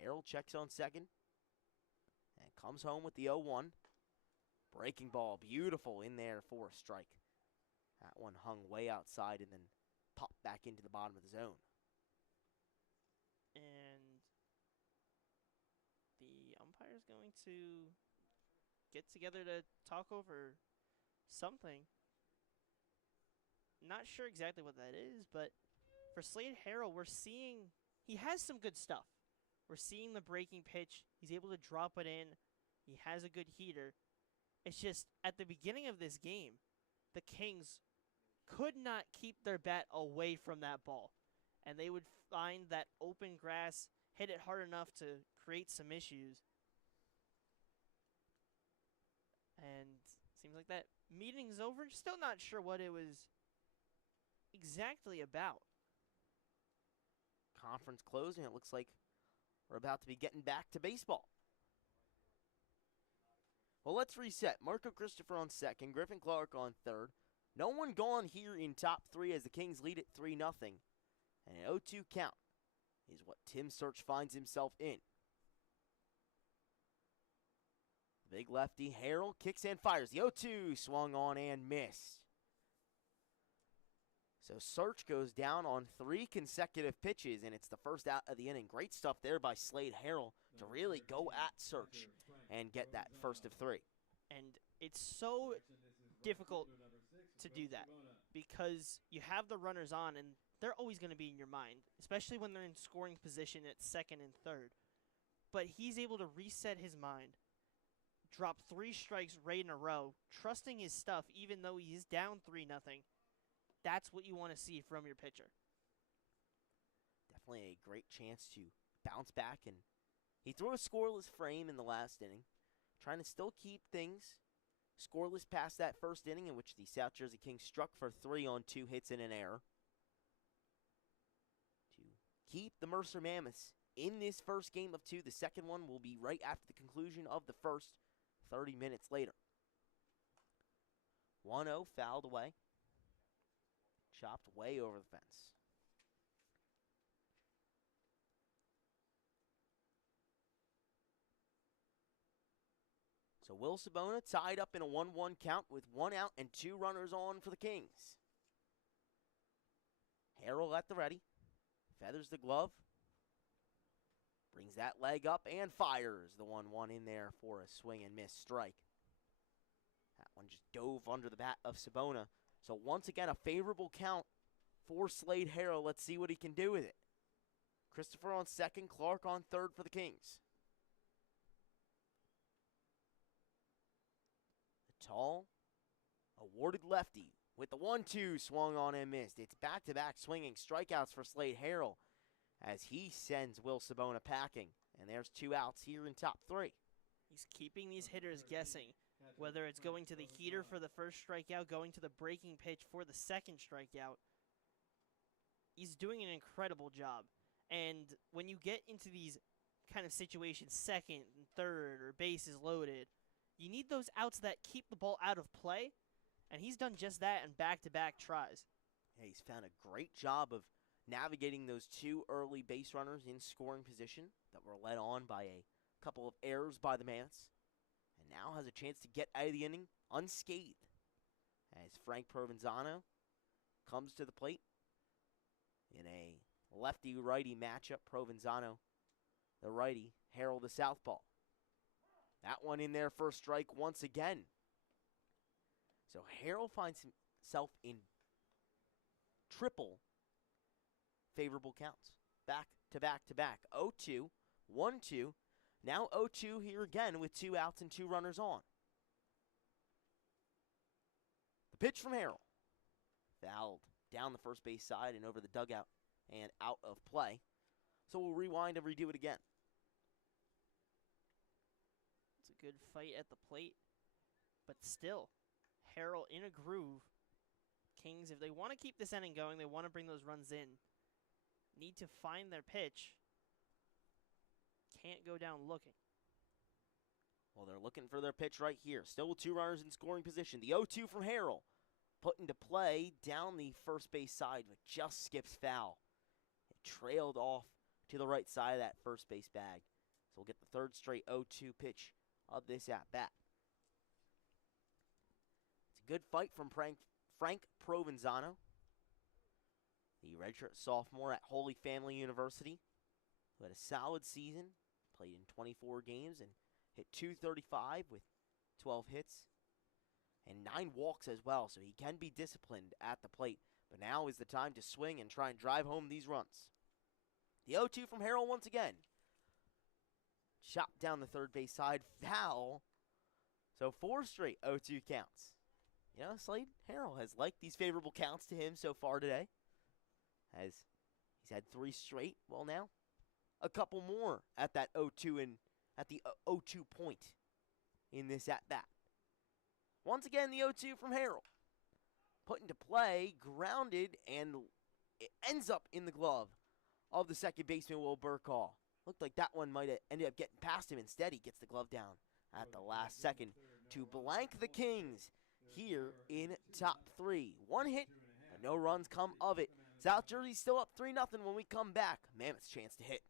Harold checks on second and comes home with the 0-1. Breaking ball, beautiful in there for a strike. That one hung way outside and then popped back into the bottom of the zone. And the umpire's going to get together to talk over something. Not sure exactly what that is, but for Slade Harrell, we're seeing he has some good stuff. We're seeing the breaking pitch. He's able to drop it in. He has a good heater. It's just at the beginning of this game, the Kings could not keep their bat away from that ball. And they would find that open grass, hit it hard enough to create some issues. And seems like that meeting's over. Still not sure what it was exactly about. Conference closing. It looks like we're about to be getting back to baseball. Well, let's reset. Marco Christopher on second, Griffin Clark on third. No one gone here in top 3 as the Kings lead it 3-0. And an 0-2 count is what Tim Search finds himself in. The big lefty, Harrell, kicks and fires. The 0-2 swung on and missed. So Search goes down on 3 consecutive pitches, and it's the first out of the inning. Great stuff there by Slade Harrell to really go at Search and get that first of 3. And it's so difficult to do that because you have the runners on, and they're always going to be in your mind, especially when they're in scoring position at second and third. But he's able to reset his mind, drop 3 strikes right in a row, trusting his stuff even though he's down 3-0. That's what you want to see from your pitcher. Definitely a great chance to bounce back, and he threw a scoreless frame in the last inning, trying to still keep things scoreless past that first inning in which the South Jersey Kings struck for 3 on 2 hits and an error. To keep the Mercer Mammoths in this first game of 2, the second one will be right after the conclusion of the first, 30 minutes later. 1-0 fouled away. Chopped way over the fence. So Will Sabona tied up in a 1-1 count with 1 out and 2 runners on for the Kings. Harrell at the ready. Feathers the glove. Brings that leg up and fires the 1-1 in there for a swing and miss strike. That one just dove under the bat of Sabona. So once again, a favorable count for Slade Harrell. Let's see what he can do with it. Christopher on second, Clark on third for the Kings. The tall, awarded lefty with the 1-2 swung on and missed. It's back-to-back swinging strikeouts for Slade Harrell as he sends Will Sabona packing. And there's 2 outs here in top 3. He's keeping these hitters guessing. Whether it's going to the heater for the first strikeout, going to the breaking pitch for the second strikeout, he's doing an incredible job. And when you get into these kind of situations, second and third or bases loaded, you need those outs that keep the ball out of play, and he's done just that in back-to-back tries. Yeah, he's found a great job of navigating those 2 early base runners in scoring position that were led on by a couple of errors by the Mammoths. Now has a chance to get out of the inning unscathed as Frank Provenzano comes to the plate in a lefty-righty matchup. Provenzano, the righty, Harrell, the southpaw. That one in there for a strike once again. So Harrell finds himself in triple favorable counts. Back to back to back. 0-2, 1-2. Now 0-2 here again with 2 outs and 2 runners on. The pitch from Harrell. Fouled down the first base side and over the dugout and out of play. So we'll rewind and redo it again. It's a good fight at the plate. But still, Harrell in a groove. Kings, if they want to keep this inning going, they want to bring those runs in, need to find their pitch. Can't go down looking. Well, they're looking for their pitch right here. Still with 2 runners in scoring position. The 0-2 from Harrell. Put into play down the first base side, but just skips foul. It trailed off to the right side of that first base bag. So we'll get the 3rd straight 0-2 pitch of this at-bat. It's a good fight from Frank Provenzano, the redshirt sophomore at Holy Family University, who had a solid season, played in 24 games, and hit .235 with 12 hits and 9 walks as well, so he can be disciplined at the plate. But now is the time to swing and try and drive home these runs. The 0-2 from Harrell once again. Chopped down the third base side, foul. So 4 straight 0-2 counts. You know, Slade, Harrell has liked these favorable counts to him so far today. As he's had 3 straight, well now, a couple more at that 0-2 and at the 0-2 point in this at-bat. Once again, the 0-2 from Harrell. Put into play, grounded, and it ends up in the glove of the second baseman, Will Burkall. Looked like that one might have ended up getting past him. Instead, he gets the glove down at the last second to blank the Kings here in top 3. 1 hit, but no runs come of it. South Jersey's still up 3-0 when we come back. Mammoths chance to hit.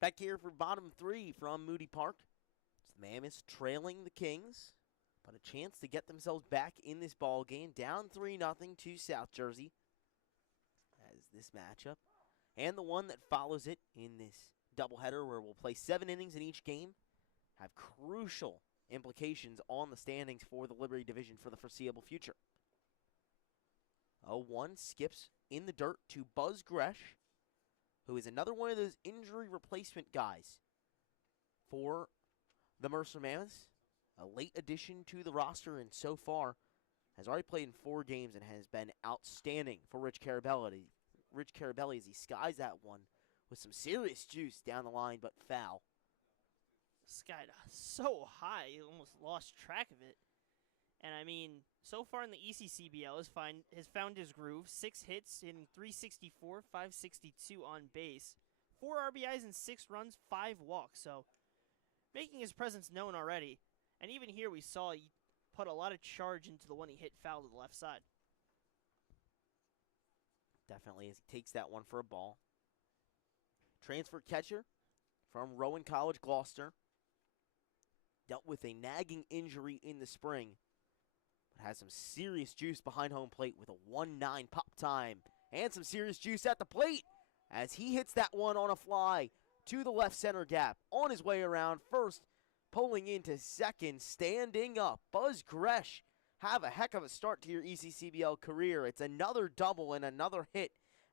Back here for bottom 3 from Moody Park. It's the Mammoths trailing the Kings, but a chance to get themselves back in this ball game. Down 3-0 to South Jersey. As this matchup and the one that follows it in this doubleheader where we'll play 7 innings in each game have crucial implications on the standings for the Liberty Division for the foreseeable future. 0-1 skips in the dirt to Buzz Gresh, who is another one of those injury replacement guys for the Mercer Mammoths. A late addition to the roster, and so far has already played in 4 games and has been outstanding for Rich Carabelli. Rich Carabelli as he skies that one with some serious juice down the line, but foul. Skied so high, you almost lost track of it. And I mean, so far in the ECCBL has found his groove. 6 hits in 364, 562 on base. 4 RBIs and 6 runs, 5 walks. So making his presence known already. And even here we saw he put a lot of charge into the one he hit foul to the left side. Definitely as he takes that one for a ball. transfer catcher from Rowan College, Gloucester. Dealt with a nagging injury in the spring, but has some serious juice behind home plate with a 1-9 pop time. And some serious juice at the plate as he hits that one on a fly to the left center gap. On his way around first, pulling into second, standing up. Buzz Gresh, have a heck of a start to your ECCBL career. It's another double and another hit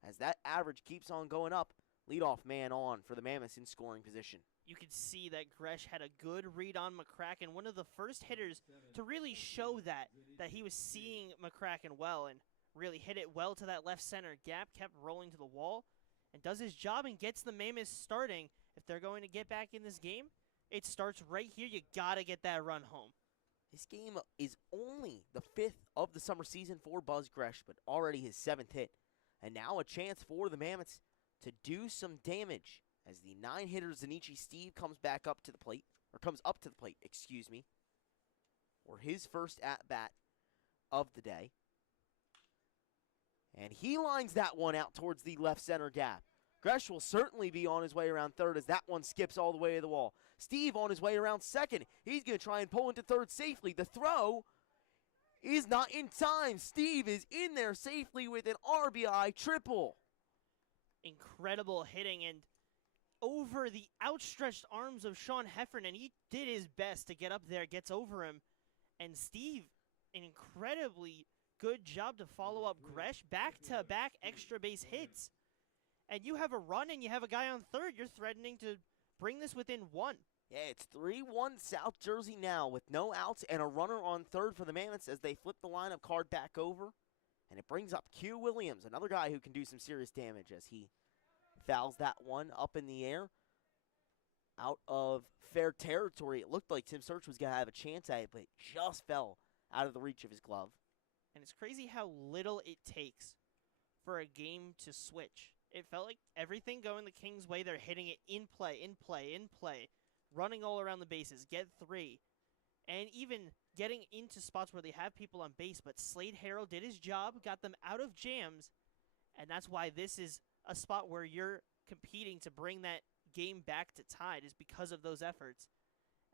as that average keeps on going up. Leadoff man on for the Mammoths in scoring position. You could see that Gresh had a good read on McCracken, one of the first hitters to really show that he was seeing McCracken well and really hit it well to that left center gap, kept rolling to the wall, and does his job and gets the Mammoths starting. If they're going to get back in this game, it starts right here. You got to get that run home. This game is only the 5th of the summer season for Buzz Gresh, but already his 7th hit. And now a chance for the Mammoths to do some damage as the 9-hitter Zanichi Steve comes up to the plate, for his first at-bat of the day. And he lines that one out towards the left center gap. Gresh will certainly be on his way around third as that one skips all the way to the wall. Steve on his way around second. He's going to try and pull into third safely. The throw is not in time. Steve is in there safely with an RBI triple. Incredible hitting and over the outstretched arms of Sean Heffernan. He did his best to get up there, gets over him. And Steve, an incredibly good job to follow up Gresh. Back-to-back extra base hits. And you have a run and you have a guy on third. You're threatening to bring this within one. Yeah, it's 3-1 South Jersey now with no outs and a runner on third for the Mammoths as they flip the lineup card back over. And it brings up Q Williams, another guy who can do some serious damage as he fouls that one up in the air. Out of fair territory. It looked like Tim Search was going to have a chance at it, but it just fell out of the reach of his glove. And it's crazy how little it takes for a game to switch. It felt like everything going the Kings' way, they're hitting it in play, running all around the bases, get 3, and even getting into spots where they have people on base. But Slade Harrell did his job, got them out of jams, and that's why this is a spot where you're competing to bring that game back to tied is because of those efforts.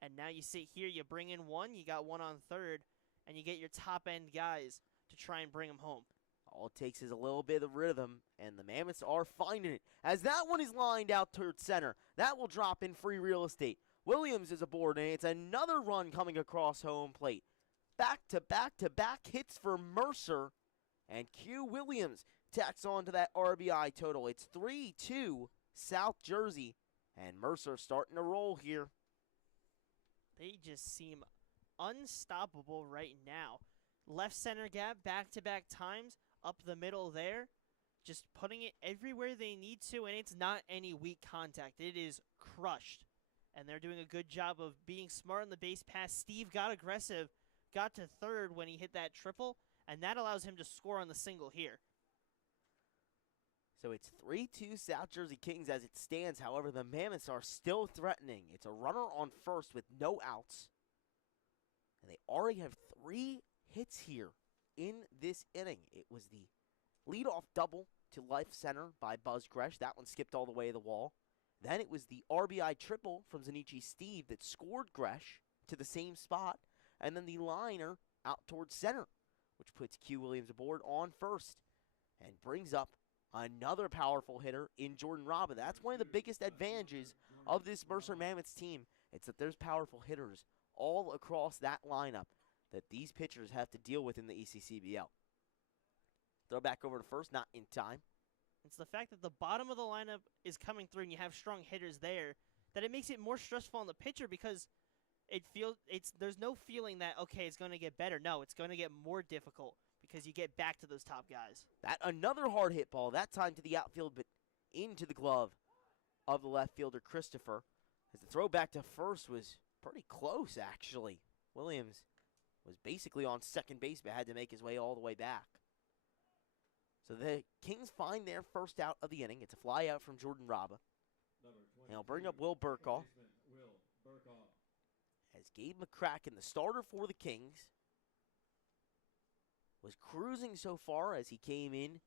And now you sit here, you bring in one, you got one on third, and you get your top-end guys to try and bring them home. All it takes is a little bit of rhythm, and the Mammoths are finding it. As that one is lined out towards center, that will drop in free real estate. Williams is aboard, and it's another run coming across home plate. Back-to-back-to-back hits for Mercer, and Q Williams tacks on to that RBI total. It's 3-2 South Jersey, and Mercer starting to roll here. They just seem unstoppable right now. Left center gap, back-to-back times, up the middle there, just putting it everywhere they need to, and it's not any weak contact. It is crushed, and they're doing a good job of being smart on the base pass. Steve got aggressive, got to third when he hit that triple, and that allows him to score on the single here. So it's 3-2 South Jersey Kings as it stands. However, the Mammoths are still threatening. It's a runner on first with no outs, and they already have 3 hits here in this inning. It was the leadoff double to left center by Buzz Gresh. That one skipped all the way to the wall. Then it was the RBI triple from Zanichi Steve that scored Gresh to the same spot. And then the liner out towards center, which puts Q Williams aboard on first and brings up another powerful hitter in Jordan Raba. That's one of the biggest advantages of this Mercer Mammoths team. It's that there's powerful hitters all across that lineup that these pitchers have to deal with in the ECCBL. Throw back over to first, not in time. It's the fact that the bottom of the lineup is coming through and you have strong hitters there that it makes it more stressful on the pitcher because there's no feeling that, okay, it's going to get better. No, it's going to get more difficult because you get back to those top guys. That another hard hit ball, that time to the outfield, but into the glove of the left fielder, Christopher. As the throw back to first was pretty close, actually. Williams was basically on second base, but had to make his way all the way back. So the Kings find their first out of the inning. It's a fly out from Jordan Raba. And he'll bring up Will Burkoff. As Gabe McCracken, the starter for the Kings, was cruising so far as he came in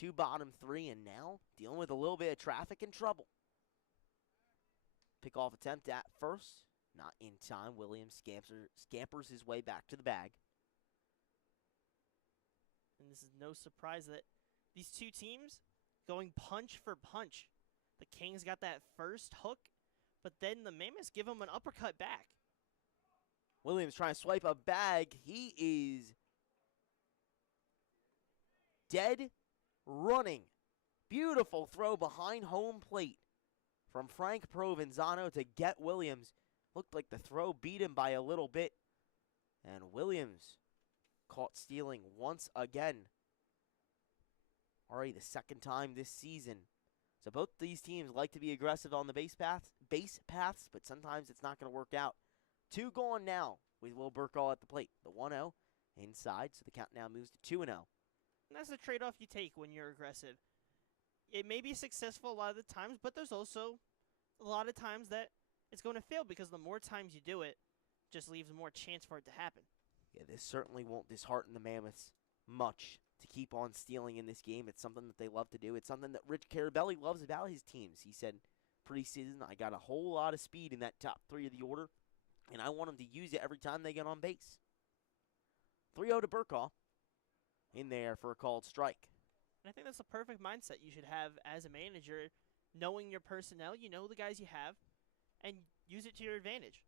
to bottom 3 and now dealing with a little bit of traffic and trouble. Pickoff attempt at first. Not in time. Williams scampers his way back to the bag. And this is no surprise that these two teams going punch for punch. The Kings got that first hook, but then the Mammoths give them an uppercut back. Williams trying to swipe a bag. He is dead running. Beautiful throw behind home plate from Frank Provenzano to get Williams. Looked like the throw beat him by a little bit. And Williams caught stealing once again. Already the second time this season. So both these teams like to be aggressive on the base paths, but sometimes it's not going to work out. 2 gone now with Will Burkall at the plate. The 1-0 inside, so the count now moves to 2-0. And that's the trade-off you take when you're aggressive. It may be successful a lot of the times, but there's also a lot of times that it's going to fail because the more times you do it, just leaves more chance for it to happen. Yeah, this certainly won't dishearten the Mammoths much to keep on stealing in this game. It's something that they love to do. It's something that Rich Carabelli loves about his teams. He said preseason, I got a whole lot of speed in that top 3 of the order, and I want them to use it every time they get on base. 3-0 to Burkall in there for a called strike. And I think that's the perfect mindset you should have as a manager, knowing your personnel, you know the guys you have, and use it to your advantage.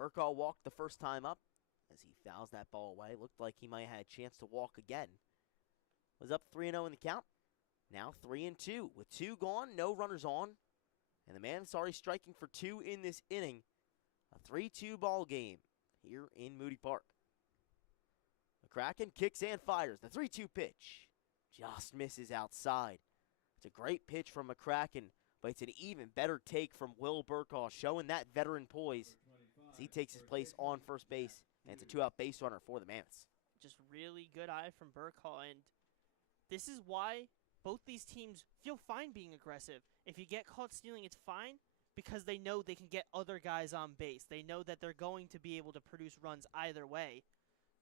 Burkall walked the first time up as he fouls that ball away. Looked like he might have had a chance to walk again. Was up 3-0 in the count. Now 3-2 with 2 gone, no runners on. And the Mammoths already striking for 2 in this inning. A 3-2 ball game here in Moody Park. McCracken kicks and fires. The 3-2 pitch just misses outside. It's a great pitch from McCracken, but it's an even better take from Will Burkall, showing that veteran poise as he takes his place on first base, and it's a 2-out base runner for the Mammoths. Just really good eye from Burkall, and this is why both these teams feel fine being aggressive. If you get caught stealing, it's fine because they know they can get other guys on base. They know that they're going to be able to produce runs either way.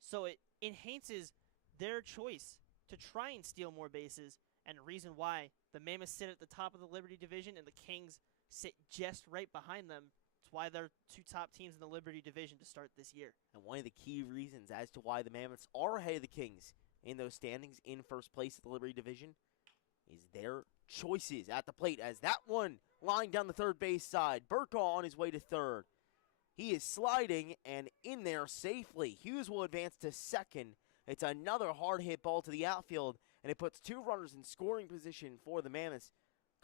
So it enhances their choice to try and steal more bases, and the reason why the Mammoths sit at the top of the Liberty Division and the Kings sit just right behind them. It's why they're 2 top teams in the Liberty Division to start this year. And one of the key reasons as to why the Mammoths are ahead of the Kings in those standings in first place at the Liberty Division is their choices at the plate, as that one lying down the third base side. Burkall on his way to third. He is sliding and in there safely. Hughes will advance to second. It's another hard hit ball to the outfield, and it puts 2 runners in scoring position for the Mammoths,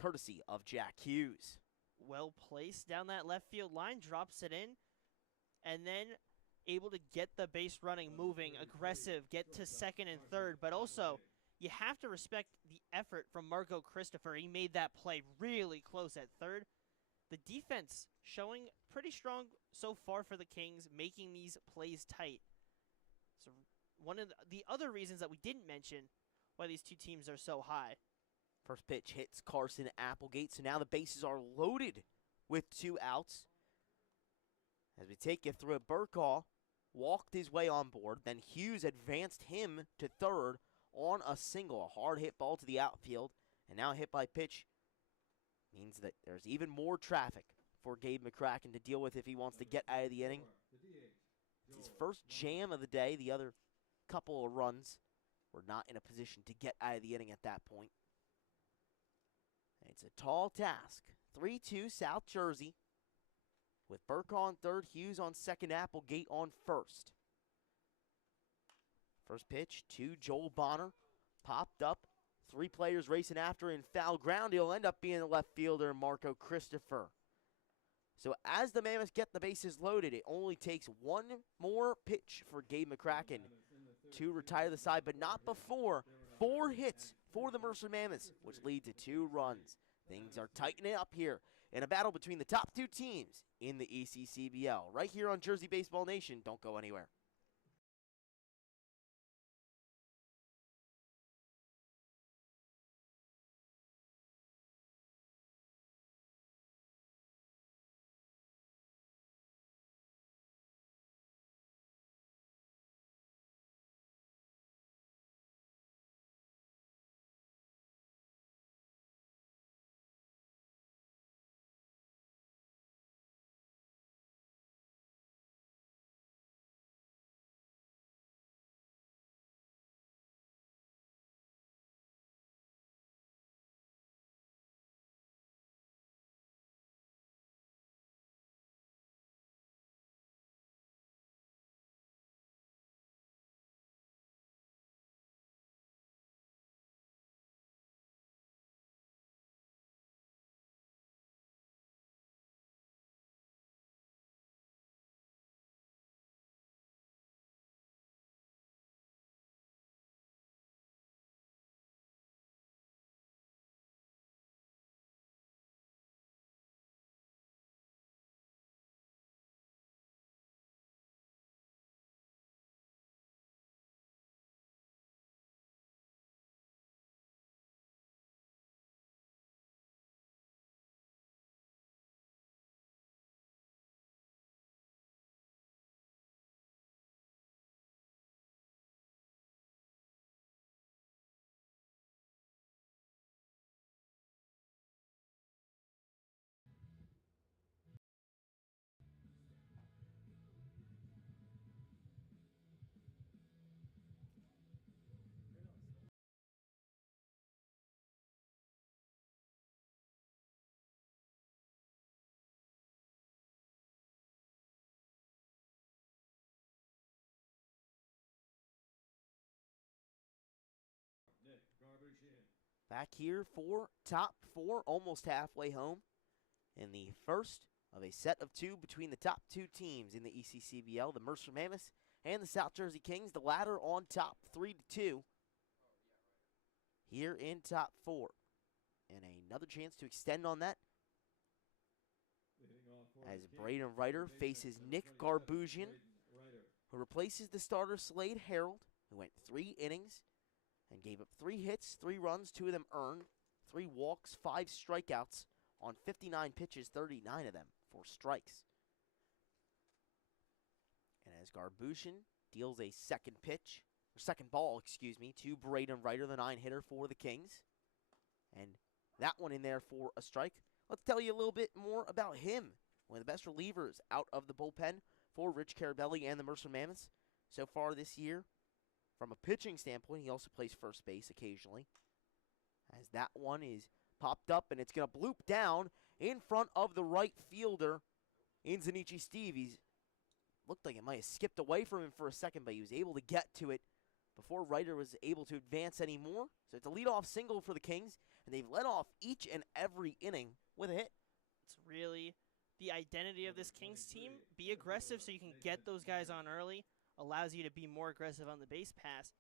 courtesy of Jack Hughes. Well placed down that left field line, drops it in, and then able to get the base running moving, aggressive, get to second and third, but also you have to respect the effort from Marco Christopher. He made that play really close at third. The defense showing pretty strong so far for the Kings, making these plays tight. So one of the other reasons that we didn't mention why these two teams are so high. First pitch hits Carson Applegate, so now the bases are loaded with 2 outs. As we take you through it, Burkall walked his way on board, then Hughes advanced him to third on a single. A hard hit ball to the outfield, and now hit by pitch means that there's even more traffic for Gabe McCracken to deal with if he wants to get out of the inning. It's his first jam of the day. The other couple of runs were not in a position to get out of the inning at that point. It's a tall task. 3-2 South Jersey with Burkall on third, Hughes on second, Applegate on first. First pitch to Joel Bonner. Popped up. 3 players racing after in foul ground. He'll end up being the left fielder, Marco Christopher. So as the Mammoths get the bases loaded, it only takes 1 more pitch for Gabe McCracken to retire the side, but not before 4 hits for the Mercer Mammoths, which lead to 2 runs. Things are tightening up here in a battle between the top 2 teams in the ECCBL. Right here on Jersey Baseball Nation. Don't go anywhere. Back here for top four, almost halfway home in the first of a set of two between the top two teams in the ECCBL, the Mercer Mammoths and the South Jersey Kings, the latter on top 3-2 here in top four. And another chance to extend on that as Braden Ryder faces Nick Garbusian, who replaces the starter Slade Harold, who went 3 innings and gave up 3 hits, 3 runs, 2 of them earned, 3 walks, 5 strikeouts on 59 pitches, 39 of them for strikes. And as Garbusian deals a second ball, to Braden Ryder, the 9-hitter for the Kings. And that one in there for a strike. Let's tell you a little bit more about him. One of the best relievers out of the bullpen for Rich Carabelli and the Mercer Mammoths so far this year. From a pitching standpoint, he also plays first base occasionally. As that one is popped up, and it's going to bloop down in front of the right fielder in Zanichi Steve. He's looked like it might have skipped away from him for a second, but he was able to get to it before Ryder was able to advance anymore. So it's a leadoff single for the Kings, and they've led off each and every inning with a hit. It's really the identity of this Kings team. Be aggressive so you can get those guys on early. Allows you to be more aggressive on the base pass.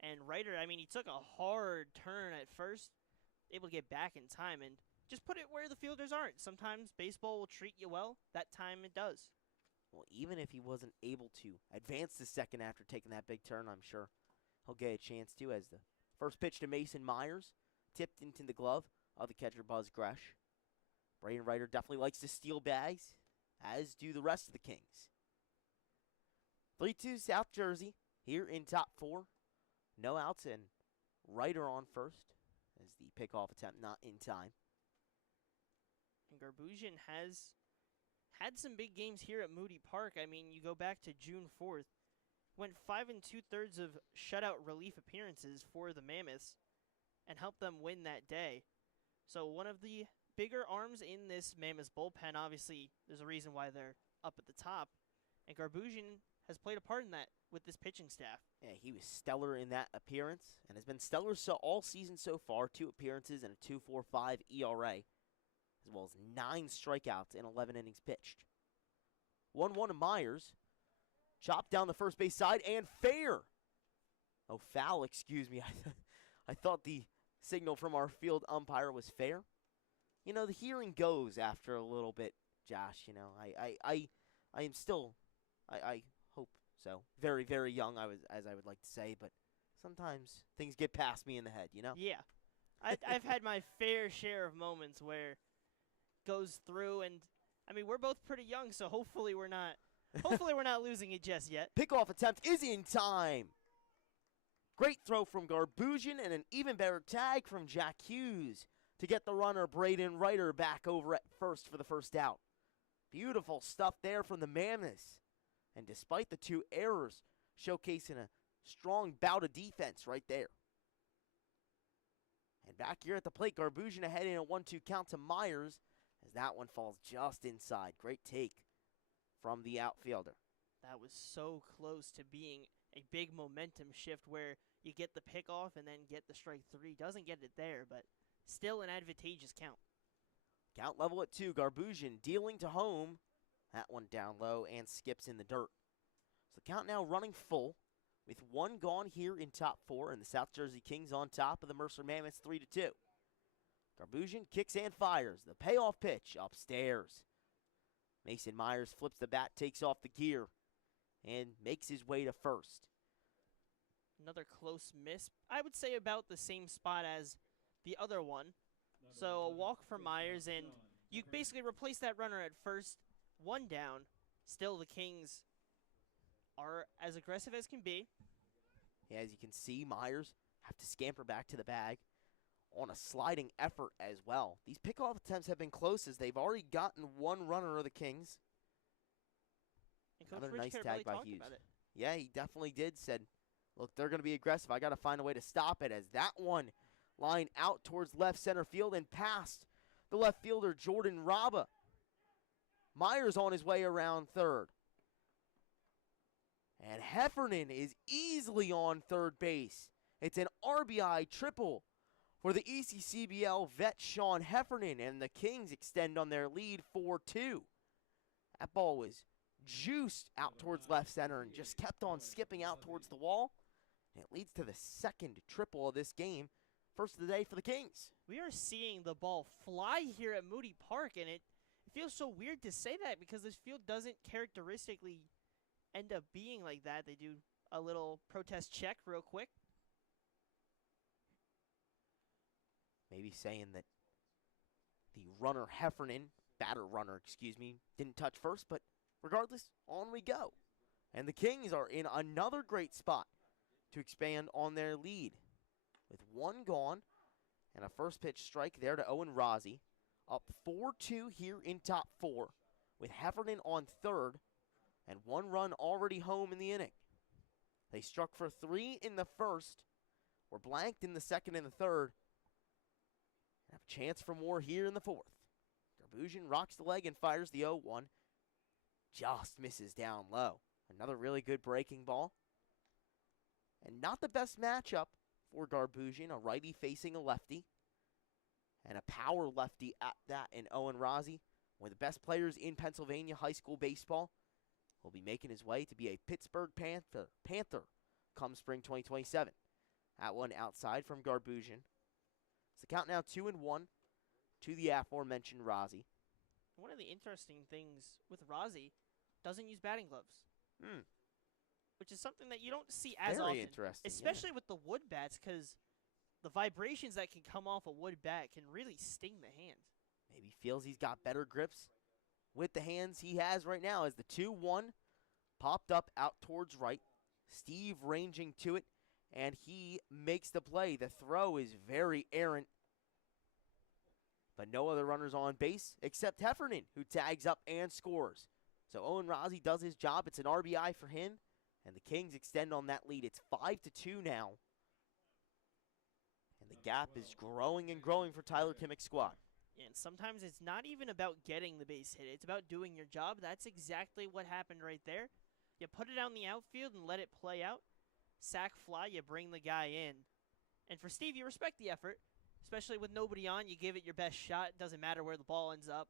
And Ryder, I mean, he took a hard turn at first, able to get back in time and just put it where the fielders aren't. Sometimes baseball will treat you well. That time it does. Well, even if he wasn't able to advance the second after taking that big turn, I'm sure he'll get a chance to, as the first pitch to Mason Myers tipped into the glove of the catcher Buzz Gresh. Braden Ryder definitely likes to steal bags, as do the rest of the Kings. 3-2 South Jersey here in top four. No outs and Ryder on first as the pickoff attempt not in time. And Garbusian has had some big games here at Moody Park. I mean, you go back to June 4th, went 5 2/3 of shutout relief appearances for the Mammoths and helped them win that day. So one of the bigger arms in this Mammoths bullpen. Obviously, there's a reason why they're up at the top. And Garbusian has played a part in that with this pitching staff. Yeah, he was stellar in that appearance and has been stellar all season so far. 2 appearances and a 2.45 ERA, as well as 9 strikeouts in 11 innings pitched. 1-1 to Myers. Chopped down the first base side and fair. Oh, foul, excuse me. I thought the signal from our field umpire was fair. You know, the hearing goes after a little bit, Josh. You know, I am still, I hope so. Very, very young, as I would like to say, but sometimes things get past me in the head, you know? Yeah. I've had my fair share of moments where it goes through, and I mean, we're both pretty young, so hopefully we're not losing it just yet. Pickoff attempt is in time. Great throw from Garbusian and an even better tag from Jack Hughes to get the runner Braden Ryder back over at first for the first out. Beautiful stuff there from the Mammoths. And despite the 2 errors, showcasing a strong bout of defense right there. And back here at the plate, Garbusian ahead in a 1-2 count to Myers as that one falls just inside. Great take from the outfielder. That was so close to being a big momentum shift where you get the pickoff and then get the strike 3. Doesn't get it there, but still an advantageous count. Count level at 2. Garbusian dealing to home. That one down low and skips in the dirt. So the count now running full with 1 gone here in top 4, and the South Jersey Kings on top of the Mercer Mammoths 3-2. Garbusian kicks and fires. The payoff pitch upstairs. Mason Myers flips the bat, takes off the gear, and makes his way to first. Another close miss. I would say about the same spot as the other one. So a walk for Myers, and you basically replace that runner at first. 1 down. Still, the Kings are as aggressive as can be. Yeah, as you can see, Myers have to scamper back to the bag on a sliding effort as well. These pickoff attempts have been close as they've already gotten 1 runner of the Kings. And Coach Another Rich nice Carabelli tag by talked Hughes. about it. Yeah, he definitely did. Said, look, they're going to be aggressive. I got to find a way to stop it, as that one lined out towards left center field and past the left fielder, Jordan Raba. Myers on his way around third. And Heffernan is easily on third base. It's an RBI triple for the ECCBL vet Sean Heffernan, and the Kings extend on their lead 4-2. That ball was juiced out towards left center and just kept on skipping out towards the wall. And it leads to the second triple of this game. First of the day for the Kings. We are seeing the ball fly here at Moody Park, and it feels so weird to say that because this field doesn't characteristically end up being like that. They do a little protest check real quick. Maybe saying that the runner Heffernan, batter runner, didn't touch first, but regardless, on we go. And the Kings are in another great spot to expand on their lead. With one gone and a first pitch strike there to Owen Rozzi. Up 4-2 here in top four with Heffernan on third and one run already home in the inning. They struck for 3 in the first, were blanked in the second and the third, and have a chance for more here in the fourth. Garbusian rocks the leg and fires the 0-1. Just misses down low. Another really good breaking ball. And not the best matchup for Garbusian, a righty facing a lefty. And a power lefty at that in Owen Rozzi, one of the best players in Pennsylvania high school baseball. Will be making his way to be a Pittsburgh Panther come spring 2027. That one outside from Garbusian. It's the count now 2-1 to the aforementioned Rozzi. One of the interesting things with Rozzi, doesn't use batting gloves. Which is something that you don't see as Very often. interesting, Especially with the wood bats, because the vibrations that can come off a wood bat can really sting the hand. Maybe feels he's got better grips with the hands he has right now as the 2-1 popped up out towards right. Steve ranging to it, and he makes the play. The throw is very errant, but no other runners on base except Heffernan, who tags up and scores. So Owen Rozzi does his job. It's an RBI for him, and the Kings extend on that lead. It's 5-2 now, and the gap is growing and growing for Tyler Timmick's squad. And sometimes it's not even about getting the base hit. It's about doing your job. That's exactly what happened right there. You put it out in the outfield and let it play out. Sack fly, you bring the guy in. And for Steve, you respect the effort. Especially with nobody on, you give it your best shot. It doesn't matter where the ball ends up.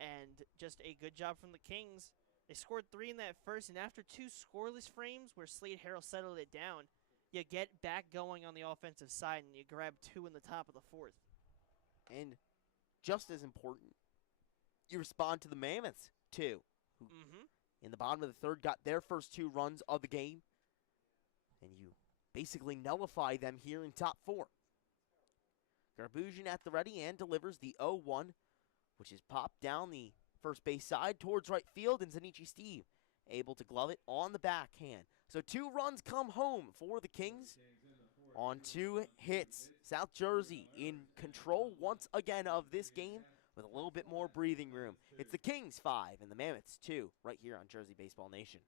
And just a good job from the Kings. They scored 3 in that first, and after 2 scoreless frames where Slade Harrell settled it down, you get back going on the offensive side, and you grab 2 in the top of the fourth. And just as important, you respond to the Mammoths, too. Who in the bottom of the third got their first 2 runs of the game. And you basically nullify them here in top 4. Garbusian at the ready and delivers the 0-1, which is popped down the first base side towards right field, and Zanichi Steve able to glove it on the backhand. So 2 runs come home for the Kings on 2 hits. South Jersey in control once again of this game with a little bit more breathing room. It's the Kings 5 and the Mammoths 2 right here on Jersey Baseball Nation.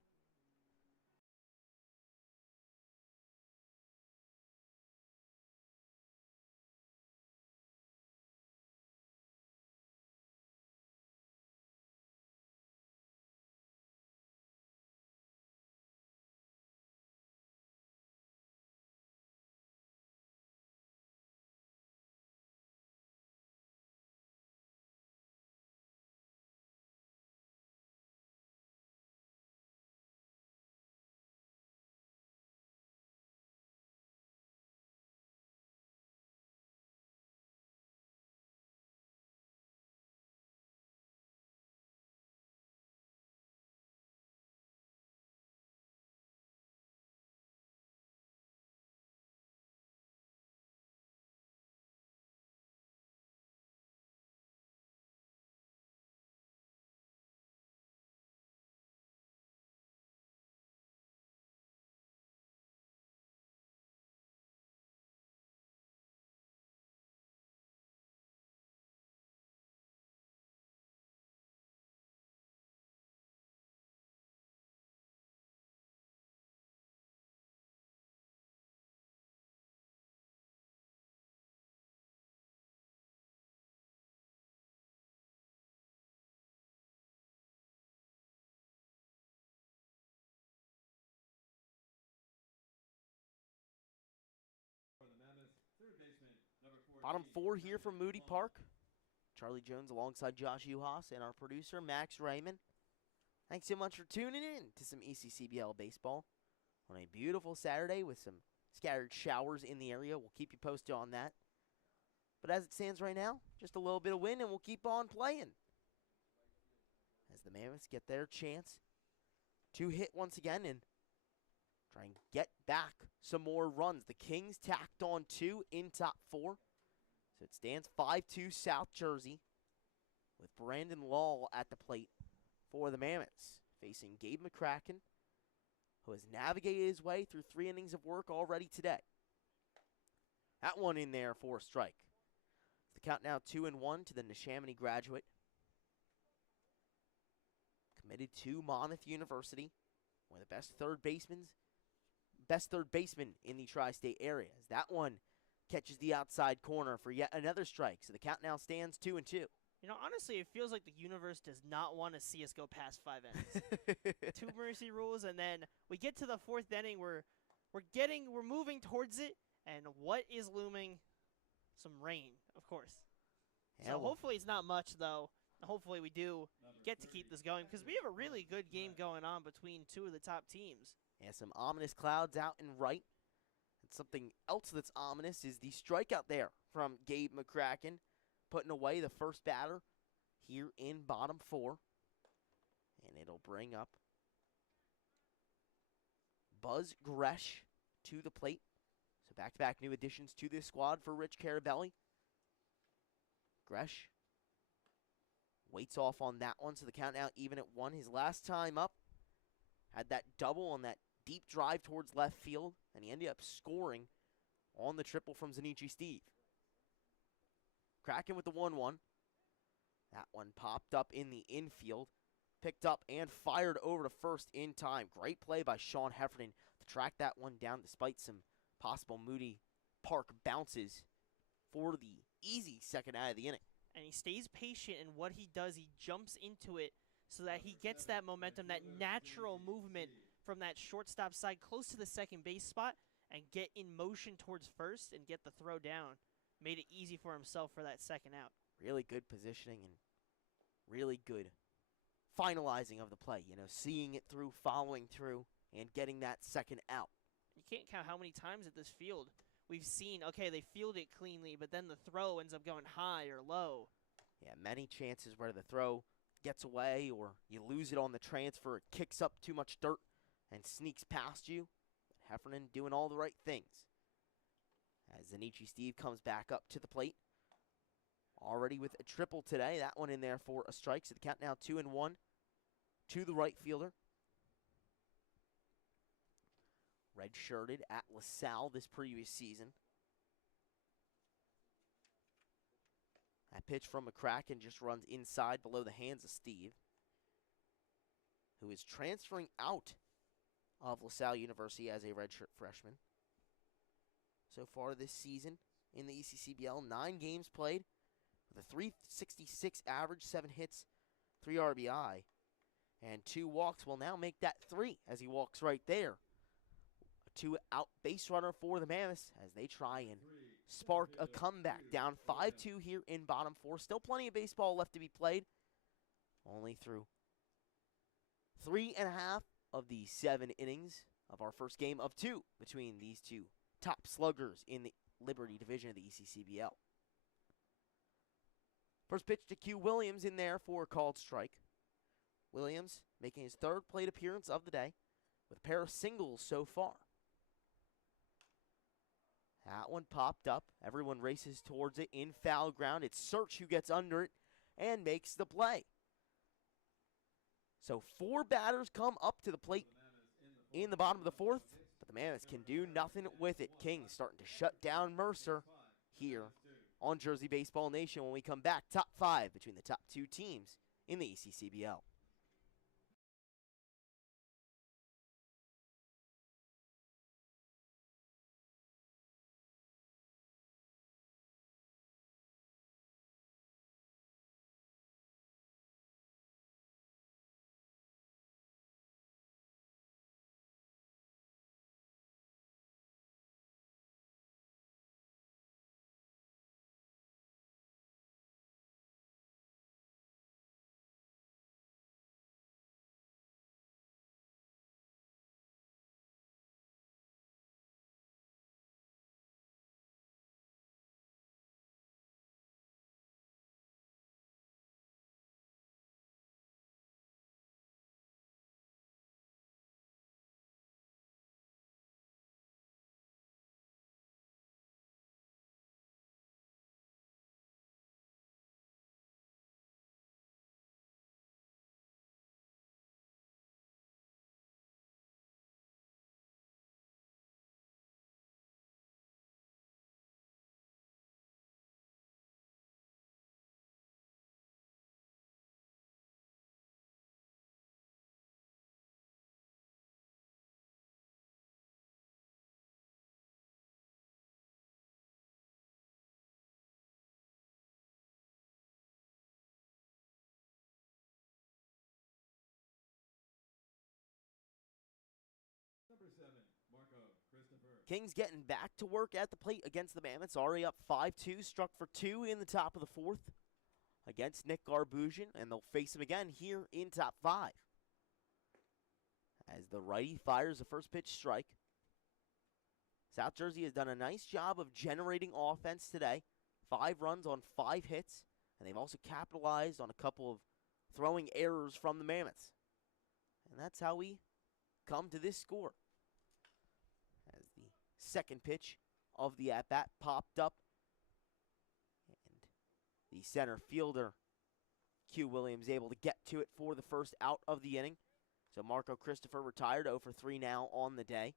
Bottom 4 here from Moody Park. Charlie Jones alongside Josh Yuhas and our producer, Max Raymond. Thanks so much for tuning in to some ECCBL baseball on a beautiful Saturday with some scattered showers in the area. We'll keep you posted on that. But as it stands right now, just a little bit of wind and we'll keep on playing. As the Mammoths get their chance to hit once again and try and get back some more runs. The Kings tacked on 2 in top 4. So it stands 5-2 South Jersey with Brandon Law at the plate for the Mammoths, facing Gabe McCracken, who has navigated his way through 3 innings of work already today. That one in there for a strike. The count now 2-1 to the Neshaminy graduate. Committed to Monmouth University, one of the best third baseman in the tri-state area. As that one catches the outside corner for yet another strike. So the count now stands 2-2. You know, honestly, it feels like the universe does not want to see us go past 5 innings. 2 mercy rules, and then we get to the 4th inning. We're moving towards it, and what is looming? Some rain, of course. Yeah, So hopefully it's not much, though. Hopefully we do get to keep this going, because we have a really good game going on between 2 of the top teams. Yeah, some ominous clouds out and right. And something else that's ominous is the strikeout there from Gabe McCracken, putting away the first batter here in bottom 4. And it'll bring up Buzz Gresh to the plate. So back-to-back new additions to this squad for Rich Carabelli. Gresh waits off on that one, so the count now even at 1. His last time up had that double on that deep drive towards left field, and he ended up scoring on the triple from Zanichi Steve. Kraken with the 1-1. That one popped up in the infield, picked up and fired over to first in time. Great play by Sean Heffernan to track that one down despite some possible Moody Park bounces for the easy second out of the inning. And he stays patient in what he does. He jumps into it so that he gets that momentum, that natural movement from that shortstop side close to the second base spot and get in motion towards first and get the throw down. Made it easy for himself for that second out. Really good positioning and really good finalizing of the play. You know, seeing it through, following through, and getting that second out. You can't count how many times at this field we've seen, okay, they field it cleanly, but then the throw ends up going high or low. Yeah, many chances where the throw gets away or you lose it on the transfer, it kicks up too much dirt and sneaks past you. Heffernan doing all the right things. As Zanichi Steve comes back up to the plate. Already with a triple today. That one in there for a strike. So the count now 2-1 to the right fielder. Redshirted at LaSalle this previous season. That pitch from McCracken just runs inside below the hands of Steve, who is transferring out of LaSalle University as a redshirt freshman. So far this season in the ECCBL, 9 games played with a 366 average, 7 hits, 3 RBI, and 2 walks. Will now make that 3 as he walks right there. A 2-out base runner for the Mammoths as they try and spark a comeback. Down 5-2 here in bottom 4. Still plenty of baseball left to be played. Only through 3.5 of the 7 innings of our first game of 2 between these 2 top sluggers in the Liberty division of the ECCBL. First pitch to Q Williams in there for a called strike. Williams making his 3rd plate appearance of the day with a pair of singles so far. That one popped up. Everyone races towards it in foul ground. It's Search who gets under it and makes the play. So 4 batters come up to the plate in the bottom of the 4th, but the Mammoths can do nothing with it. Kings starting to shut down Mercer here on Jersey Baseball Nation when we come back. Top 5 between the top 2 teams in the ECCBL. Kings getting back to work at the plate against the Mammoths. Already up 5-2, struck for 2 in the top of the 4th against Nick Garbusian, and they'll face him again here in top 5. As the righty fires the first pitch strike. South Jersey has done a nice job of generating offense today. 5 runs on 5 hits, and they've also capitalized on a couple of throwing errors from the Mammoths. And that's how we come to this score. As the second pitch of the at-bat popped up, and the center fielder, Q Williams, able to get to it for the first out of the inning. So Marco Christopher retired, 0 for 3 now on the day.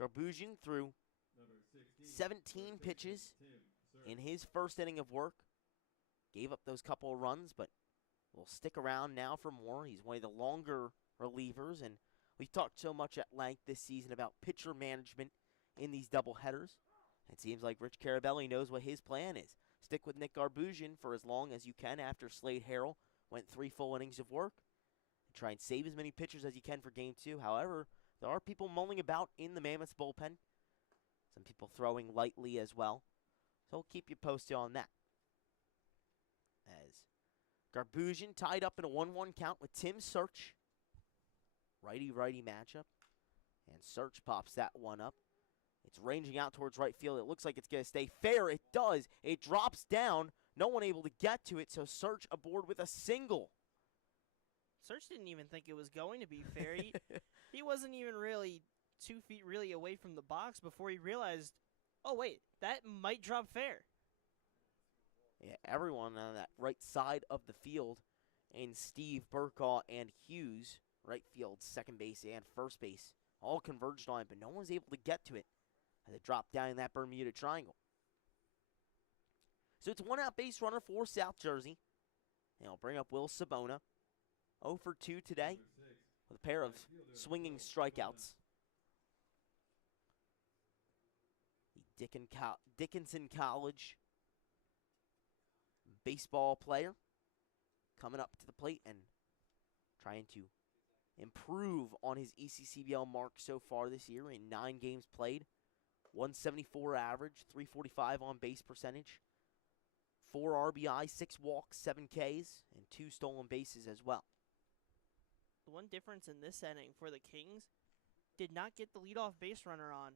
Garbusian threw 17 pitches in his first inning of work. Gave up those couple of runs, but will stick around now for more. He's one of the longer relievers, and we've talked so much at length this season about pitcher management in these doubleheaders. It seems like Rich Carabelli knows what his plan is. Stick with Nick Garbusian for as long as you can after Slade Harrell went 3 full innings of work. Try and save as many pitchers as you can for Game 2. However, there are people mulling about in the Mammoths bullpen. Some people throwing lightly as well. So we'll keep you posted on that. As Garbusian tied up in a 1-1 count with Tim Search. Righty-righty matchup. And Search pops that one up. It's ranging out towards right field. It looks like it's going to stay fair. It does. It drops down. No one able to get to it, so Search aboard with a single. Search didn't even think it was going to be fair. He wasn't even really 2 feet really away from the box before he realized, oh, wait, that might drop fair. Yeah, everyone on that right side of the field, and Steve Burkaw and Hughes, right field, second base, and first base, all converged on it, but no one was able to get to it as it dropped down in that Bermuda Triangle. So it's 1 out base runner for South Jersey. And I'll bring up Will Sabona. 0 for 2 today with a pair of swinging strikeouts. The Dickinson College baseball player coming up to the plate and trying to improve on his ECCBL mark so far this year in 9 games played. 174 average, 345 on base percentage, 4 RBI, 6 walks, 7 Ks, and 2 stolen bases as well. The one difference in this inning for the Kings did not get the leadoff base runner on.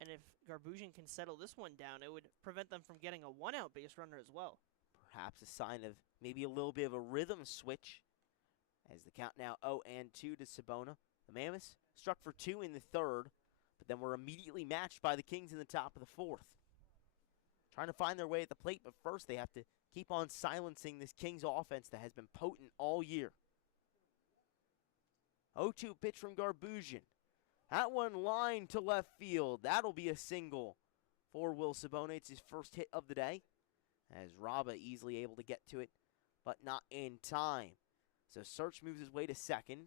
And if Garbusian can settle this one down, it would prevent them from getting a 1-out base runner as well. Perhaps a sign of maybe a little bit of a rhythm switch. As the count now 0-2 to Sabona. The Mammoths struck for 2 in the 3rd, but then were immediately matched by the Kings in the top of the 4th. Trying to find their way at the plate, but first they have to keep on silencing this Kings offense that has been potent all year. 0-2 pitch from Garbusian. That one lined to left field. That'll be a single for Will Sabona. It's his first hit of the day, as Raba easily able to get to it, but not in time. So Search moves his way to second,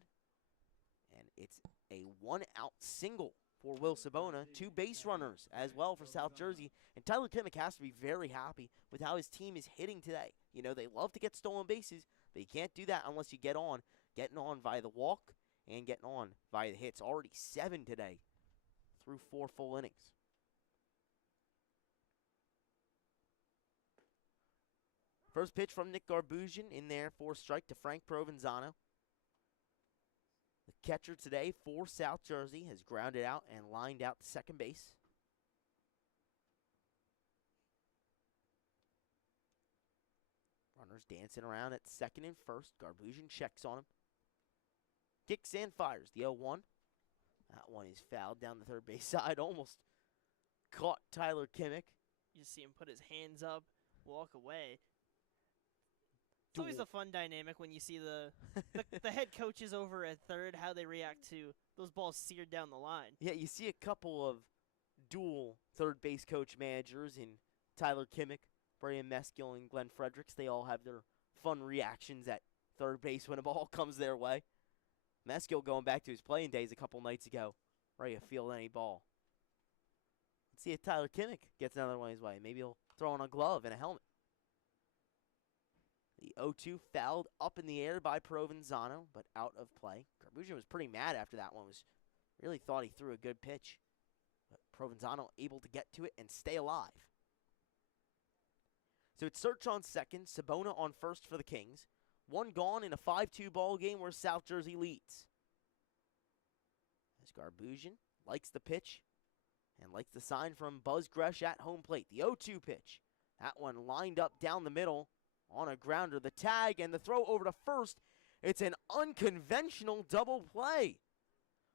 and it's a 1-out single for Will Sabona. 2 base runners as well for South Jersey, and Tyler Kimmick has to be very happy with how his team is hitting today. You know, they love to get stolen bases, but you can't do that unless you get on. Getting on via the walk and getting on via the hits. Already 7 today through 4 full innings. First pitch from Nick Garbusian in there for strike to Frank Provenzano. The catcher today for South Jersey has grounded out and lined out to second base. Runners dancing around at second and first. Garbusian checks on him. Kicks and fires the 0-1. That one is fouled down the third base side. Almost caught Tyler Kimmick. You see him put his hands up, walk away. It's always a fun dynamic when you see the head coaches over at third, how they react to those balls seared down the line. Yeah, you see a couple of dual third base coach managers in Tyler Kimmick, Brian Meskill, and Glenn Fredericks. They all have their fun reactions at third base when a ball comes their way. Meskill going back to his playing days a couple nights ago, ready to field any ball. Let's see if Tyler Kimmick gets another one his way. Maybe he'll throw on a glove and a helmet. The 0-2 fouled up in the air by Provenzano, but out of play. Garbusian was pretty mad after that one was Really thought he threw a good pitch, but Provenzano able to get to it and stay alive. So it's Search on second, Sabona on first for the Kings. One gone in a 5-2 ball game where South Jersey leads. As Garbusian likes the pitch and likes the sign from Buzz Gresh at home plate. The 0-2 pitch. That one lined up down the middle on a grounder. The tag and the throw over to first. It's an unconventional double play.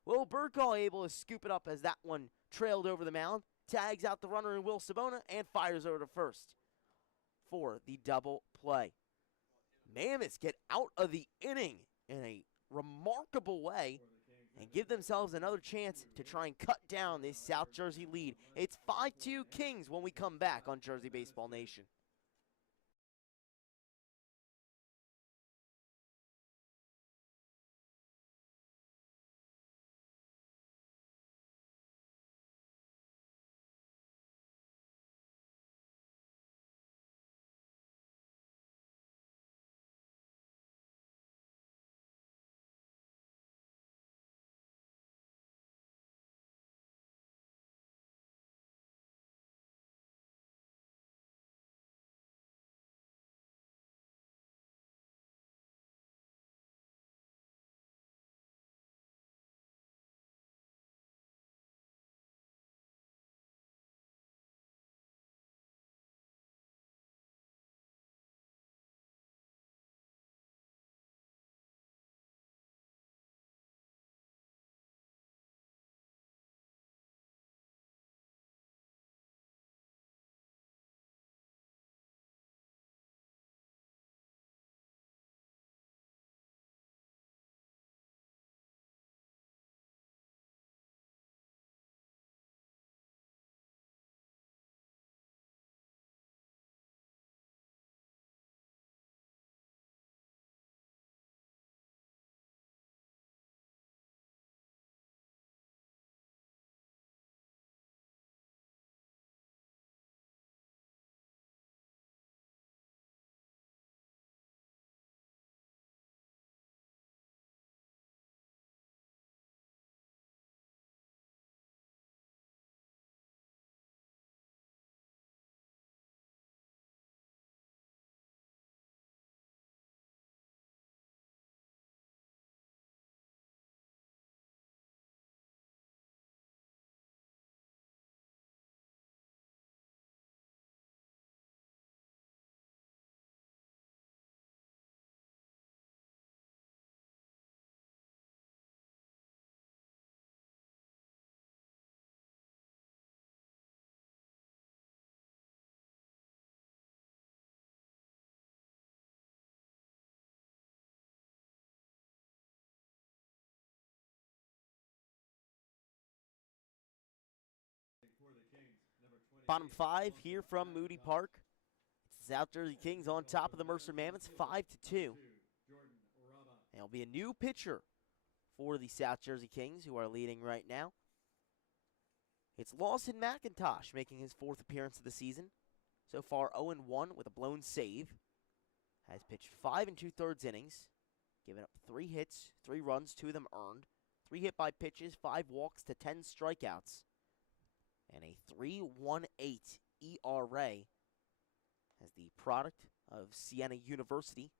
Will Burkall able to scoop it up as that one trailed over the mound. Tags out the runner in Will Sabona and fires over to first for the double play. Mammoths get out of the inning in a remarkable way and give themselves another chance to try and cut down this South Jersey lead. It's 5-2 Kings when we come back on Jersey Baseball Nation. Bottom five here from Moody Park. It's the South Jersey Kings on top of the Mercer Mammoths, 5-2. And it'll be a new pitcher for the South Jersey Kings, who are leading right now. It's Lawson McIntosh making his fourth appearance of the season. So far 0-1 with a blown save. Has pitched 5 2/3 innings, given up 3 hits, 3 runs, 2 of them earned. 3 hit by pitches, 5 walks to 10 strikeouts. And a 3.18 ERA as the product of Siena University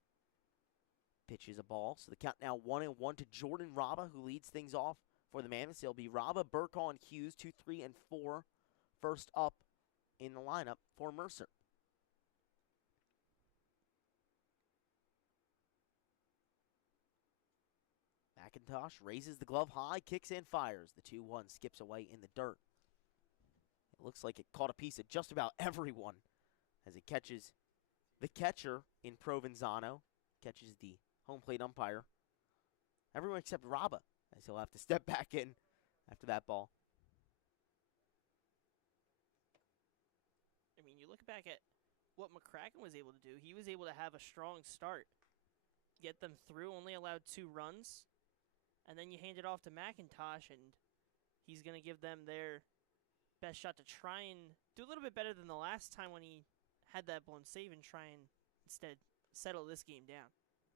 pitches a ball. So the count now 1-1 to Jordan Raba, who leads things off for the Mammoths. It'll be Raba, Burkall, and Hughes, 2, 3, and 4 first up in the lineup for Mercer. McIntosh raises the glove high, kicks and fires. The 2-1 skips away in the dirt. It looks like it caught a piece of just about everyone as it catches the catcher in Provenzano, catches the home plate umpire. Everyone except Raba, as he'll have to step back in after that ball. I mean, you look back at what McCracken was able to do. He was able to have a strong start, get them through, only allowed 2 runs, and then you hand it off to McIntosh, and he's going to give them their best shot to try and do a little bit better than the last time when he had that blown save and try and instead settle this game down.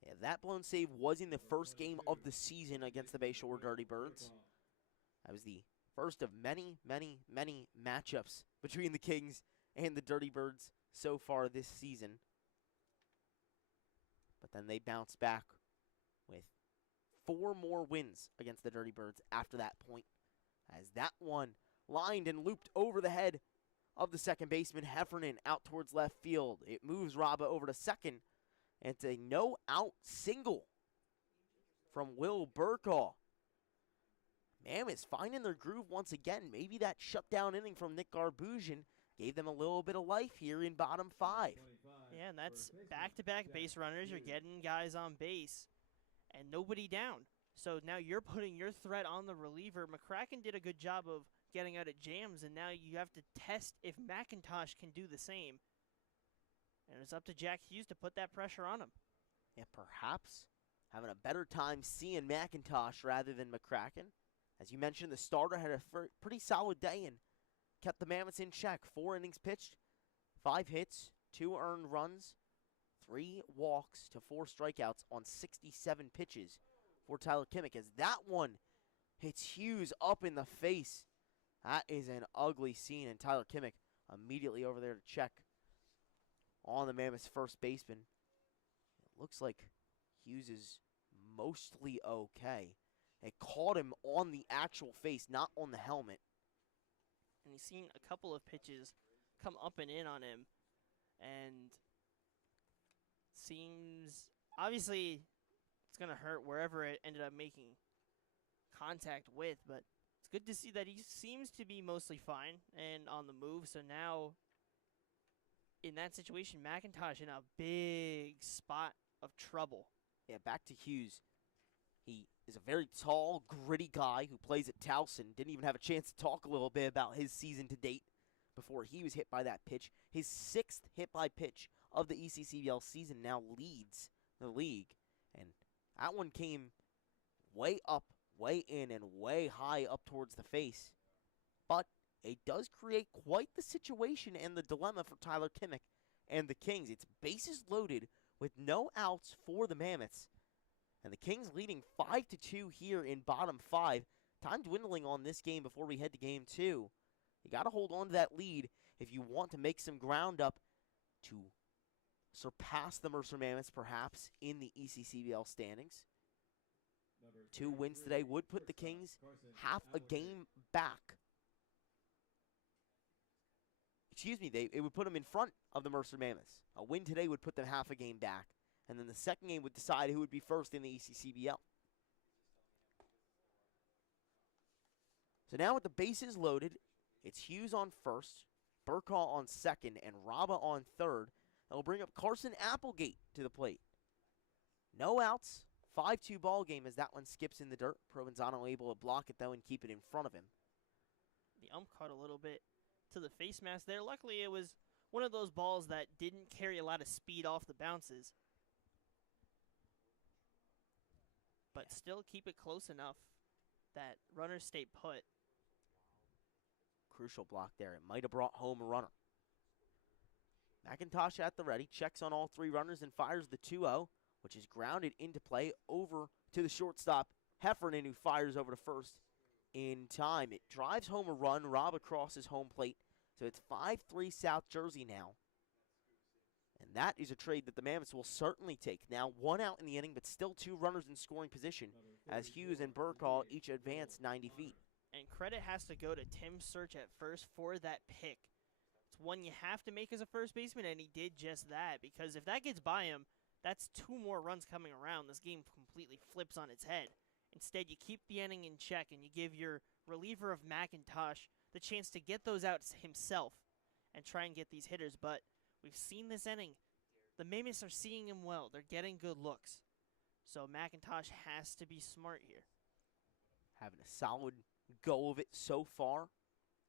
Yeah, that blown save was in the first game of the season against the Bayshore Dirty Birds. That was the first of many, many, many matchups between the Kings and the Dirty Birds so far this season. But then they bounced back with 4 more wins against the Dirty Birds after that point, as that one lined and looped over the head of the second baseman Heffernan out towards left field. It moves Raba over to second, and it's a no-out single from Will Burkaw. Mammoths finding their groove once again. Maybe that shutdown inning from Nick Garbusian gave them a little bit of life here in bottom 5. Yeah, and that's back-to-back base runners. You're getting guys on base and nobody down. So now you're putting your threat on the reliever. McCracken did a good job of getting out of jams, and now you have to test if McIntosh can do the same. And it's up to Jack Hughes to put that pressure on him. And perhaps having a better time seeing McIntosh rather than McCracken. As you mentioned, the starter had a pretty solid day and kept the Mammoths in check. 4 innings pitched, 5 hits, 2 earned runs, 3 walks to 4 strikeouts on 67 pitches for Tyler Kimmick, as that one hits Hughes up in the face. That is an ugly scene, and Tyler Kimmick immediately over there to check on the Mammoths first baseman. It looks like Hughes is mostly okay. It caught him on the actual face, not on the helmet. And he's seen a couple of pitches come up and in on him. And seems, obviously, it's going to hurt wherever it ended up making contact with. But it's good to see that he seems to be mostly fine and on the move. So now, in that situation, McIntosh in a big spot of trouble. Yeah, back to Hughes. He is a very tall, gritty guy who plays at Towson. Didn't even have a chance to talk a little bit about his season to date before he was hit by that pitch. His 6th hit by pitch of the ECCBL season now leads the league. And that one came way up, way in, and way high up towards the face. But it does create quite the situation and the dilemma for Tyler Kimmick and the Kings. It's bases loaded with no outs for the Mammoths. And the Kings leading 5-2 here in bottom 5. Time dwindling on this game before we head to game 2. You got to hold on to that lead if you want to make some ground up to surpass the Mercer Mammoths perhaps in the ECCBL standings. 2 wins today would put the Kings half a game back. Excuse me, it would put them in front of the Mercer Mammoths. A win today would put them half a game back. And then the second game would decide who would be first in the ECCBL. So now with the bases loaded, it's Hughes on first, Burkaw on second, and Raba on third. That'll bring up Carson Applegate to the plate. No outs, 5-2 ball game as that one skips in the dirt. Provenzano able to block it though and keep it in front of him. The ump caught a little bit to the face mask there. Luckily it was one of those balls that didn't carry a lot of speed off the bounces. But still keep it close enough that runners stay put. Crucial block there. It might have brought home a runner. McIntosh at the ready, checks on all 3 runners and fires the 2-0, which is grounded into play over to the shortstop, Heffernan, who fires over to first in time. It drives home a run. Rob crosses home plate. So it's 5-3 South Jersey now. And that is a trade that the Mammoths will certainly take. Now 1 out in the inning, but still 2 runners in scoring position as Hughes and Burkaw each advance 90 feet. And credit has to go to Tim Search at first for that pick. It's one you have to make as a first baseman, and he did just that. Because if that gets by him, that's 2 more runs coming around. This game completely flips on its head. Instead, you keep the inning in check, and you give your reliever of McIntosh the chance to get those outs himself and try and get these hitters. But we've seen this inning. The Mammoths are seeing him well. They're getting good looks. So McIntosh has to be smart here. Having a solid go of it so far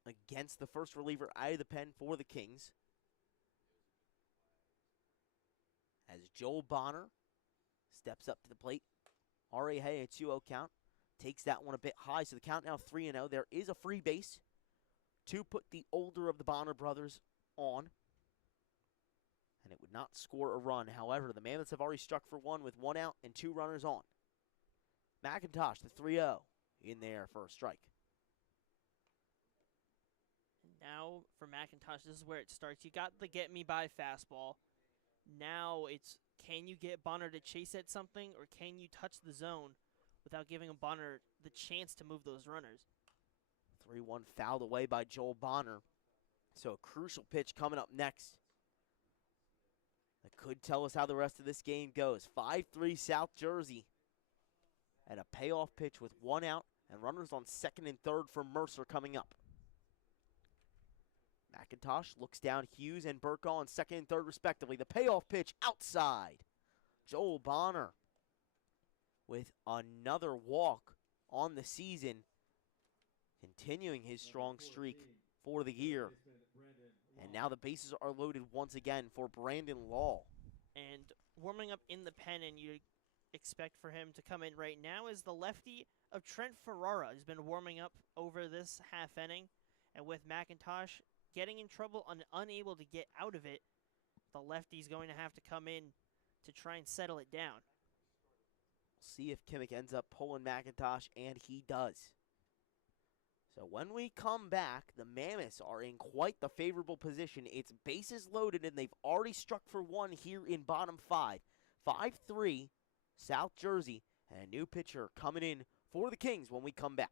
against the first reliever out of the pen for the Kings. As Joel Bonner steps up to the plate. Already had a 2-0 count. Takes that one a bit high, so the count now 3-0. There is a free base to put the older of the Bonner brothers on. And it would not score a run. However, the Mammoths have already struck for 1 with 1 out and 2 runners on. McIntosh, the 3-0, in there for a strike. Now for McIntosh, this is where it starts. You got the get me by fastball. Now it's, can you get Bonner to chase at something, or can you touch the zone without giving Bonner the chance to move those runners? 3-1 fouled away by Joel Bonner. So a crucial pitch coming up next. That could tell us how the rest of this game goes. 5-3 South Jersey. And a payoff pitch with 1 out and runners on second and third for Mercer coming up. McIntosh looks down Hughes and Burkaw on second and third respectively. The payoff pitch outside. Joel Bonner with another walk on the season, continuing his strong streak for the year. And now the bases are loaded once again for Brandon Law. And warming up in the pen, and you expect for him to come in right now, is the lefty of Trent Ferrara, who's been warming up over this half inning. And with McIntosh getting in trouble and unable to get out of it, the lefty's going to have to come in to try and settle it down. We'll see if Kimmick ends up pulling McIntosh, and he does. So when we come back, the Mammoths are in quite the favorable position. It's bases loaded, and they've already struck for 1 here in bottom 5. 5-3, South Jersey, and a new pitcher coming in for the Kings when we come back.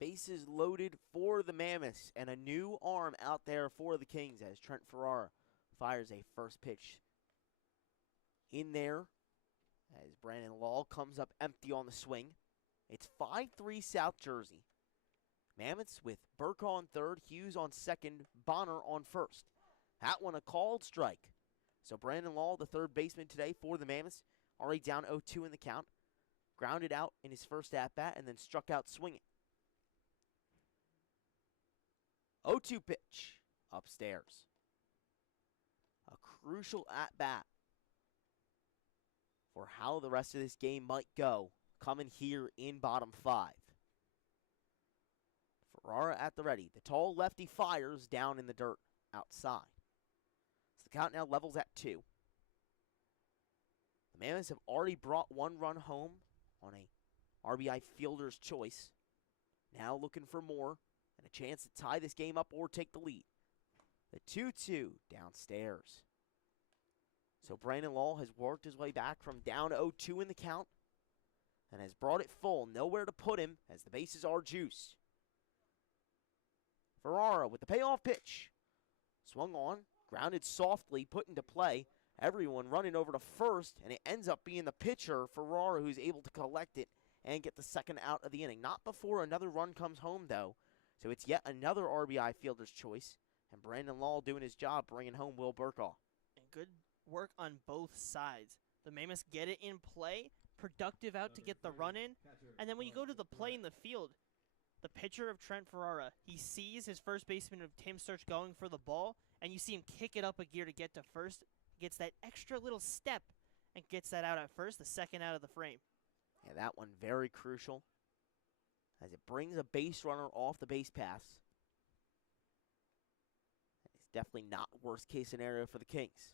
Bases loaded for the Mammoths, and a new arm out there for the Kings as Trent Ferrara fires a first pitch in there as Brandon Law comes up empty on the swing. It's 5-3 South Jersey. Mammoths with Burkaw on third, Hughes on second, Bonner on first. That one a called strike. So Brandon Law, the third baseman today for the Mammoths, already down 0-2 in the count. Grounded out in his first at-bat and then struck out swinging. 0-2 pitch upstairs. A crucial at-bat for how the rest of this game might go coming here in bottom 5. Ferrara at the ready. The tall lefty fires down in the dirt outside. So the count now levels at 2. The Mammoths have already brought 1 run home on a RBI fielder's choice. Now looking for more and a chance to tie this game up or take the lead. The 2-2 downstairs. So Brandon Law has worked his way back from down 0-2 in the count and has brought it full. Nowhere to put him as the bases are juiced. Ferrara with the payoff pitch. Swung on, grounded softly, put into play. Everyone running over to first, and it ends up being the pitcher, Ferrara, who's able to collect it and get the second out of the inning. Not before another run comes home, though. So it's yet another RBI fielder's choice. And Brandon Law doing his job, bringing home Will Burkaw. And good work on both sides. The Mammoths get it in play, productive out to get the run in, and then when you go to the play in the field, the pitcher of Trent Ferrara, he sees his first baseman of Tim Search going for the ball, and you see him kick it up a gear to get to first, gets that extra little step, and gets that out at first, the second out of the frame. Yeah, that one very crucial, as it brings a base runner off the base pass. It's definitely not worst case scenario for the Kings.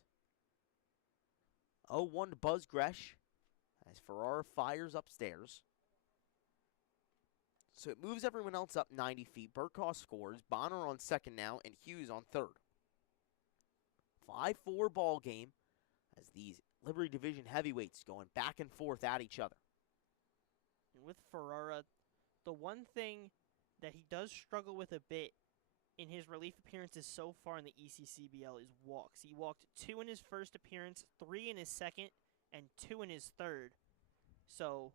0-1 to Buzz Gresh, as Ferrara fires upstairs. So it moves everyone else up 90 feet. Burkaw scores. Bonner on second now, and Hughes on third. 5-4 ball game, as these Liberty Division heavyweights going back and forth at each other. And with Ferrara, the one thing that he does struggle with a bit in his relief appearances so far in the ECCBL is walks. He walked 2 in his first appearance, 3 in his second, and 2 in his third. So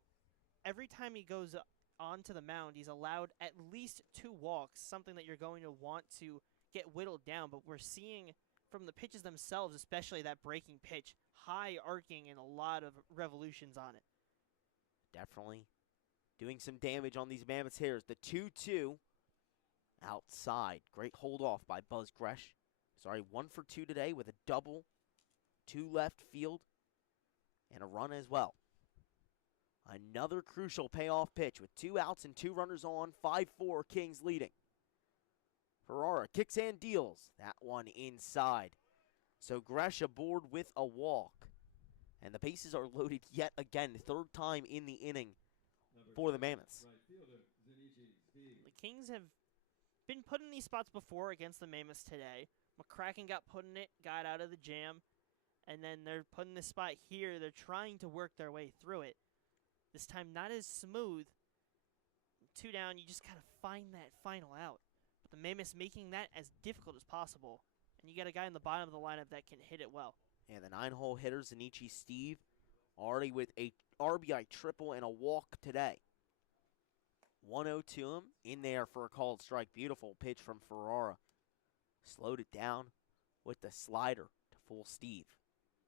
every time he goes onto the mound, he's allowed at least 2 walks, something that you're going to want to get whittled down. But we're seeing from the pitches themselves, especially that breaking pitch, high arcing and a lot of revolutions on it. Definitely doing some damage on these Mammoths hitters. The 2-2 outside. Great hold off by Buzz Gresh. Sorry, 1 for 2 today with a double, 2 left field, and a run as well. Another crucial payoff pitch with 2 outs and 2 runners on. 5-4 Kings leading. Ferrara kicks and deals. That one inside. So Gresh aboard with a walk. And the bases are loaded yet again. 3rd time in the inning for the Mammoths. The Kings have been put in these spots before against the Mammoths today. McCracken got put in it, got out of the jam. And then they're put in this spot here. They're trying to work their way through it. This time not as smooth. 2 down, you just gotta find that final out. But the Mammoths making that as difficult as possible. And you got a guy in the bottom of the lineup that can hit it well. And the 9-hole hitter, Zanichi Steve, already with a RBI triple and a walk today. 1-0 to him, in there for a called strike. Beautiful pitch from Ferrara. Slowed it down with the slider to fool Steve.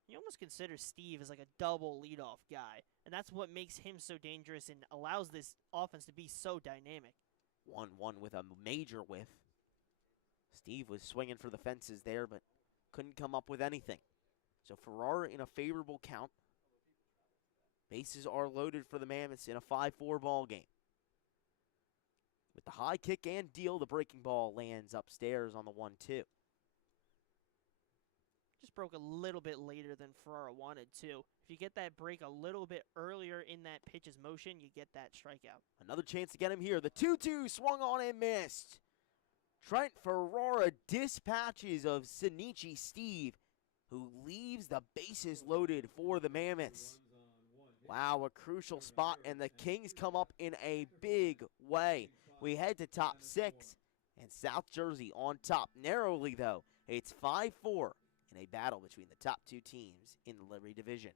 You almost consider Steve as like a double leadoff guy, and that's what makes him so dangerous and allows this offense to be so dynamic. 1-1 with a major whiff. Steve was swinging for the fences there, but couldn't come up with anything. So Ferrara in a favorable count. Bases are loaded for the Mammoths in a 5-4 ball game. With the high kick and deal, the breaking ball lands upstairs on the 1-2. Just broke a little bit later than Ferrara wanted to. If you get that break a little bit earlier in that pitch's motion, you get that strikeout. Another chance to get him here. The 2-2 swung on and missed. Trent Ferrara dispatches of Zanichi Steve, who leaves the bases loaded for the Mammoths. Wow, a crucial spot, and the Kings come up in a big way. We head to top 6, and South Jersey on top. Narrowly, though, it's 5-4 in a battle between the top 2 teams in the Liberty Division.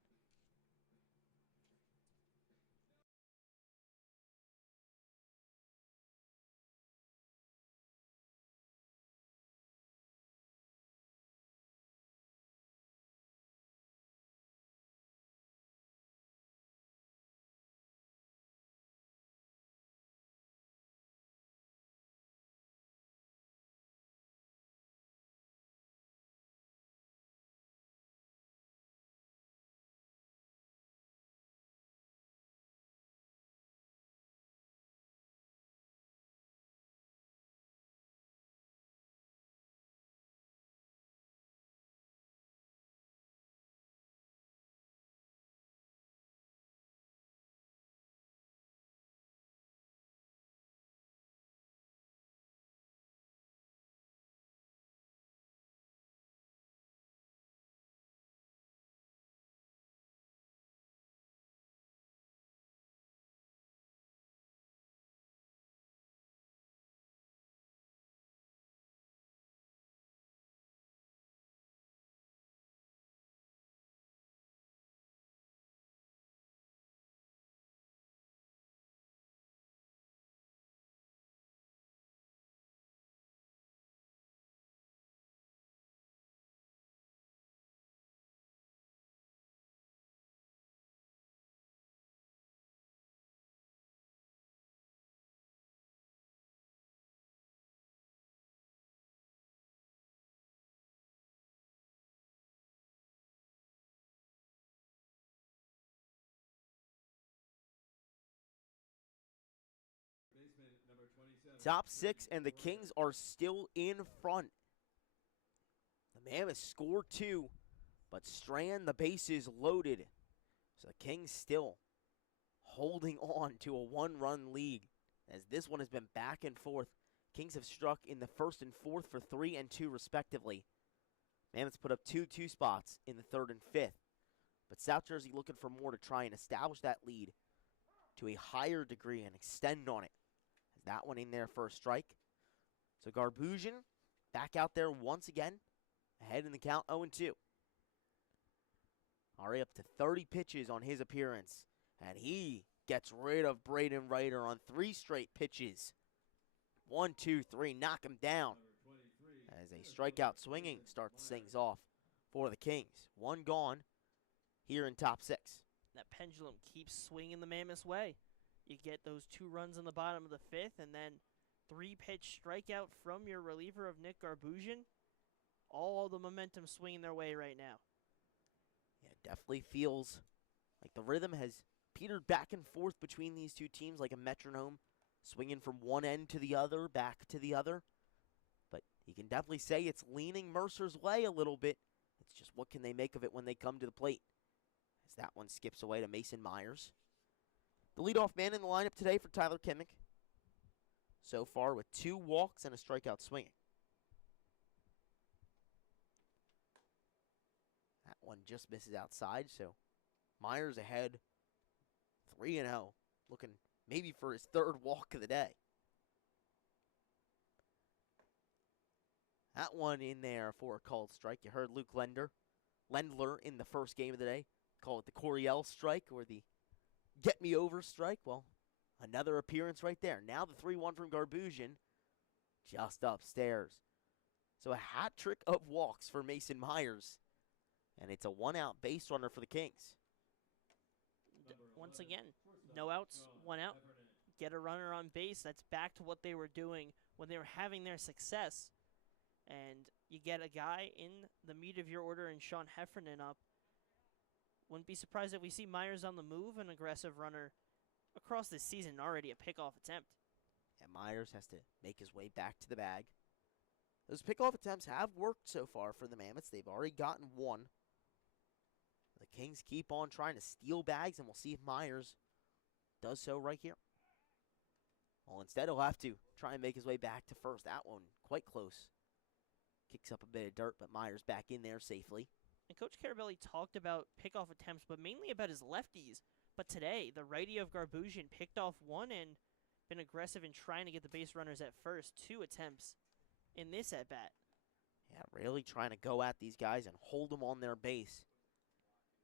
Top 6, and the Kings are still in front. The Mammoths scored 2, but Strand, the bases loaded. So the Kings still holding on to a 1-run lead, as this one has been back and forth. Kings have struck in the first and fourth for 3 and 2 respectively. Mammoths put up 2 spots in the third and fifth. But South Jersey looking for more to try and establish that lead to a higher degree and extend on it. As that one in there for a strike. So Garbusian back out there once again, ahead in the count 0-2. Already up to 30 pitches on his appearance. And he gets rid of Braden Ryder on 3 straight pitches. 1, 2, 3, knock him down. As a strikeout swinging starts things off for the Kings. 1 gone here in top 6. That pendulum keeps swinging the Mammoths' way. You get those 2 runs in the bottom of the 5th, and then 3-pitch strikeout from your reliever of Nick Garbusian. All the momentum swinging their way right now. Yeah, it definitely feels like the rhythm has petered back and forth between these two teams like a metronome, swinging from one end to the other, back to the other. But you can definitely say it's leaning Mercer's way a little bit. It's just what can they make of it when they come to the plate. As that one skips away to Mason Myers. The leadoff man in the lineup today for Tyler Kimmick. So far with 2 walks and a strikeout swinging. That one just misses outside, so Myers ahead 3-0. Looking maybe for his 3rd walk of the day. That one in there for a called strike. You heard Luke Lendler in the first game of the day call it the Coryell strike or the get me over strike. Well, another appearance right there. Now the 3-1 from Garbusian just upstairs. So a hat trick of walks for Mason Myers. And it's a 1-out base runner for the Kings. Once again, no outs, 1 out. Get a runner on base. That's back to what they were doing when they were having their success. And you get a guy in the meat of your order and Sean Heffernan up. Wouldn't be surprised if we see Myers on the move, an aggressive runner across this season, already a pickoff attempt. And Myers has to make his way back to the bag. Those pickoff attempts have worked so far for the Mammoths. They've already gotten 1. The Kings keep on trying to steal bags, and we'll see if Myers does so right here. Well, instead he'll have to try and make his way back to first. That one quite close. Kicks up a bit of dirt, but Myers back in there safely. And Coach Carabelli talked about pickoff attempts, but mainly about his lefties. But today, the righty of Garbusian picked off 1 and been aggressive in trying to get the base runners at first. 2 attempts in this at-bat. Yeah, really trying to go at these guys and hold them on their base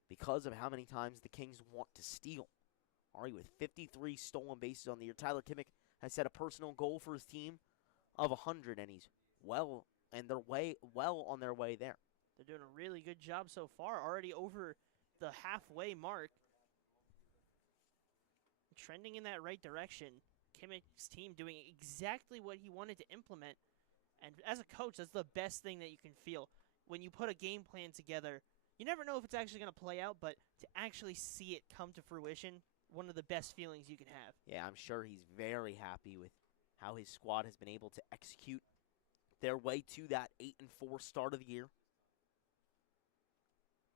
because of how many times the Kings want to steal. Already with 53 stolen bases on the year, Tyler Kimmick has set a personal goal for his team of 100, and he's well on their way there. They're doing a really good job so far, already over the halfway mark. Trending in that right direction. Kimmick's team doing exactly what he wanted to implement. And as a coach, that's the best thing that you can feel. When you put a game plan together, you never know if it's actually going to play out, but to actually see it come to fruition, one of the best feelings you can have. Yeah, I'm sure he's very happy with how his squad has been able to execute their way to that 8-4 start of the year.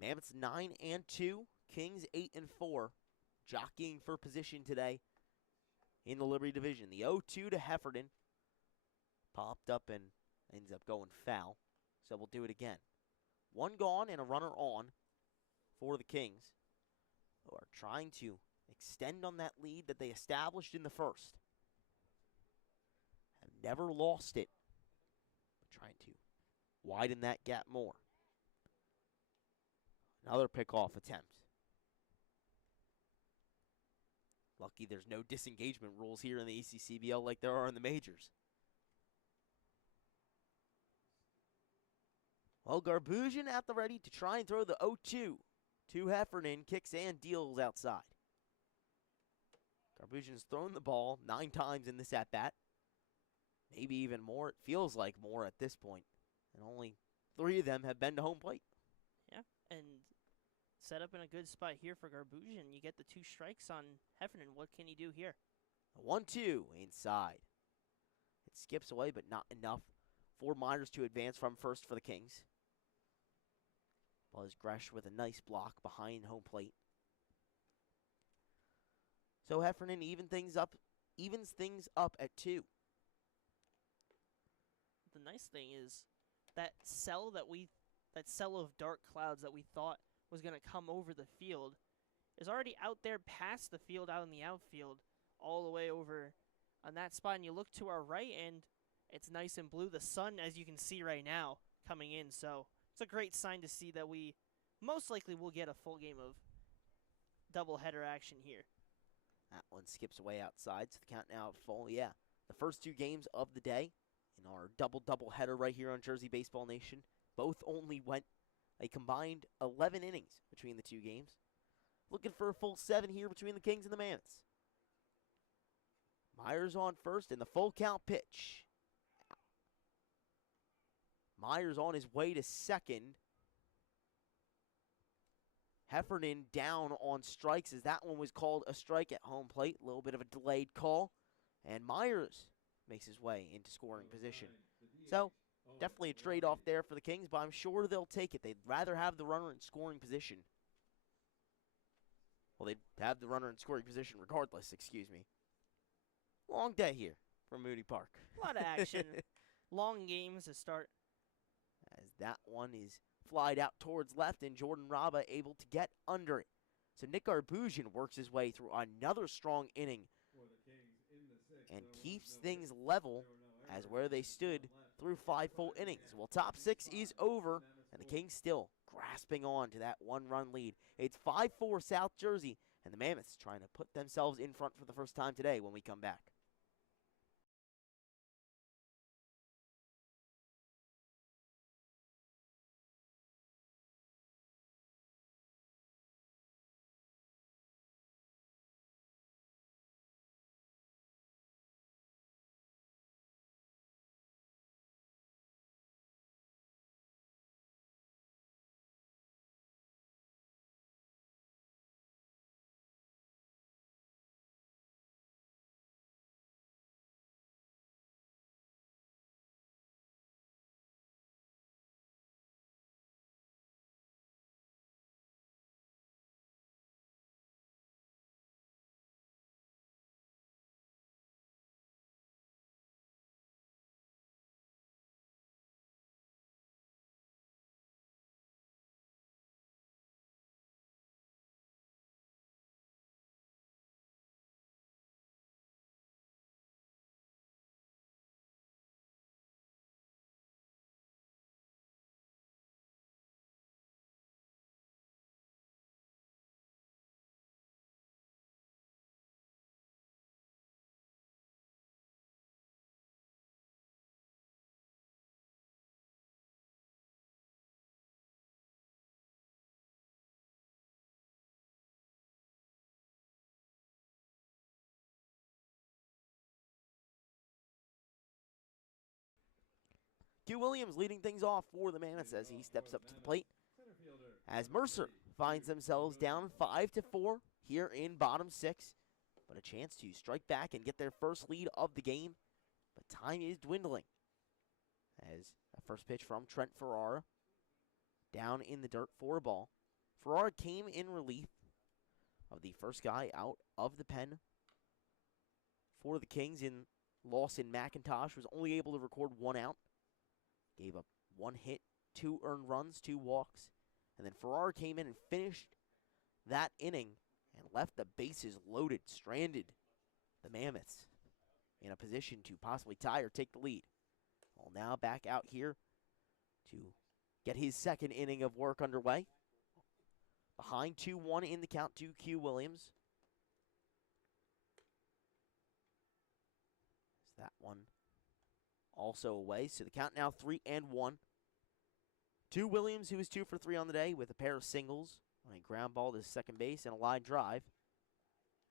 Mammoths 9-2, Kings 8-4, jockeying for position today in the Liberty Division. The 0-2 to Heffernan popped up and ends up going foul, so we'll do it again. 1 gone and a runner on for the Kings, who are trying to extend on that lead that they established in the first. Have never lost it, but trying to widen that gap more. Another pickoff attempt. Lucky there's no disengagement rules here in the ECCBL like there are in the majors. Well, Garbusian at the ready to try and throw the 0-2 to Heffernan. Kicks and deals outside. Garbusian's thrown the ball 9 times in this at-bat. Maybe even more. It feels like more at this point. And only 3 of them have been to home plate. Yeah, and set up in a good spot here for Garbusian. You get the 2 strikes on Heffernan. What can he do here? A 1-2 inside. skips away, but not enough for Myers to advance from first for the Kings. Buzz Gresh with a nice block behind home plate. So Heffernan evens things up at 2. The nice thing is that cell of dark clouds that we thought was going to come over the field is already out there past the field, out in the outfield, all the way over on that spot. And you look to our right, and it's nice and blue. The sun, as you can see right now, coming in. So it's a great sign to see that we most likely will get a full game of doubleheader action here. That one skips away outside, so the count now full. Yeah, the first 2 games of the day in our double header right here on Jersey Baseball Nation both only went a combined 11 innings between the 2 games. Looking for a full 7 here between the Kings and the Mammoths. Myers on first in the full count pitch. Myers on his way to second. Heffernan down on strikes as that one was called a strike at home plate. A little bit of a delayed call. And Myers makes his way into scoring position. So, definitely a trade-off there for the Kings, but I'm sure they'll take it. They'd rather have the runner in scoring position. Well, they'd have the runner in scoring position regardless, excuse me. Long day here from Moody Park. A lot of action. Long games to start. As that one is flied out towards left, and Jordan Raba able to get under it. So Nick Arbuzian works his way through another strong inning and keeps things level as where they stood through 5 full innings. Well, top 6 is over, and the Kings still grasping on to that 1-run lead. It's 5-4 South Jersey, and the Mammoths trying to put themselves in front for the first time today when we come back. Q Williams leading things off for the Mammoths as he steps up to the plate. As Mercer finds themselves down 5-4 here in bottom 6. But a chance to strike back and get their first lead of the game. But time is dwindling. As a first pitch from Trent Ferrara. Down in the dirt for a ball. Ferrara came in relief of the first guy out of the pen for the Kings in Lawson McIntosh. Was only able to record 1 out. Gave up 1 hit, 2 earned runs, 2 walks. And then Ferrara came in and finished that inning and left the bases loaded, stranded the Mammoths in a position to possibly tie or take the lead. Well, now back out here to get his second inning of work underway. Behind 2-1 in the count to Q Williams. Is that one also away? So the count now 3-1. To Williams, who is 2 for 3 on the day with a pair of singles on a ground ball to second base and a line drive.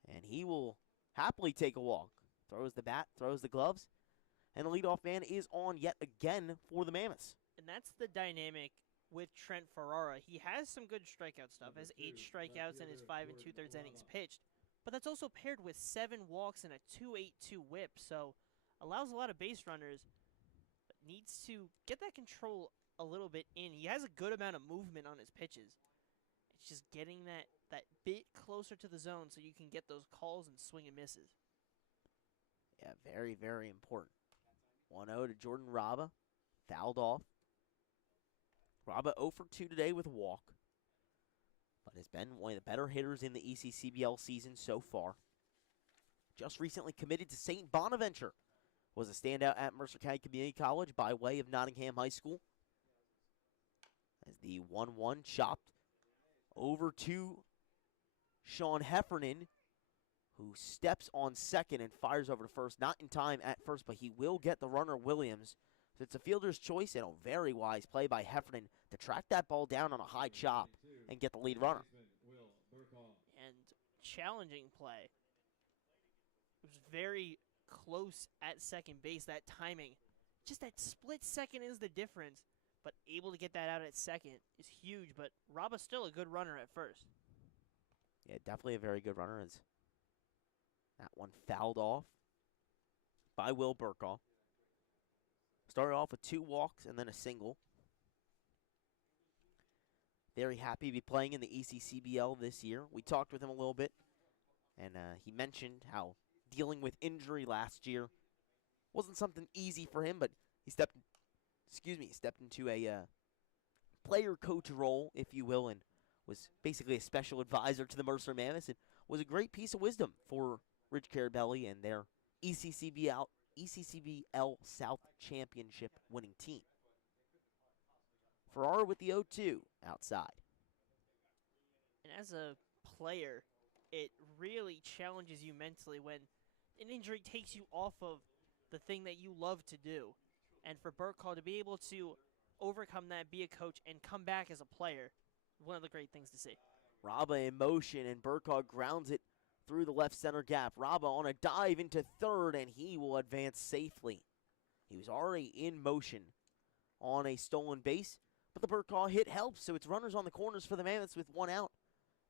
And he will happily take a walk. Throws the bat, throws the gloves, and the leadoff man is on yet again for the Mammoths. And that's the dynamic with Trent Ferrara. He has some good strikeout stuff, has 8 strikeouts in his 5 2/3 innings pitched, but that's also paired with 7 walks and a 2.82 whip. So allows a lot of base runners, but needs to get that control a little bit in. He has a good amount of movement on his pitches. It's just getting that bit closer to the zone so you can get those calls and swing and misses. Yeah, very, very important. 1-0 to Jordan Raba. Fouled off. Raba 0 for 2 today with a walk, but has been one of the better hitters in the ECCBL season so far. Just recently committed to St. Bonaventure. Was a standout at Mercer County Community College by way of Nottingham High School. As the 1-1 chopped over to Sean Heffernan, who steps on second and fires over to first. Not in time at first, but he will get the runner, Williams. So it's a fielder's choice and a very wise play by Heffernan to track that ball down on a high chop and get the lead runner. And challenging play. It was very close at second base, that timing. Just that split second is the difference, but able to get that out at second is huge, but Raba's still a good runner at first. Yeah, definitely a very good runner. As that one fouled off by Will Burkaw. Started off with 2 walks and then a single. Very happy to be playing in the ECCBL this year. We talked with him a little bit, and he mentioned how dealing with injury last year wasn't something easy for him, but he stepped into a player coach role, if you will, and was basically a special advisor to the Mercer Mammoths, and was a great piece of wisdom for Rich Carabelli and their ECCBL South Championship winning team. Farrar with the 0-2 outside. And as a player, it really challenges you mentally when an injury takes you off of the thing that you love to do. And for Burkaw to be able to overcome that, be a coach, and come back as a player, one of the great things to see. Raba in motion, and Burkaw grounds it through the left center gap. Raba on a dive into third, and he will advance safely. He was already in motion on a stolen base, but the Burkaw hit helps, so it's runners on the corners for the Mammoths with 1 out.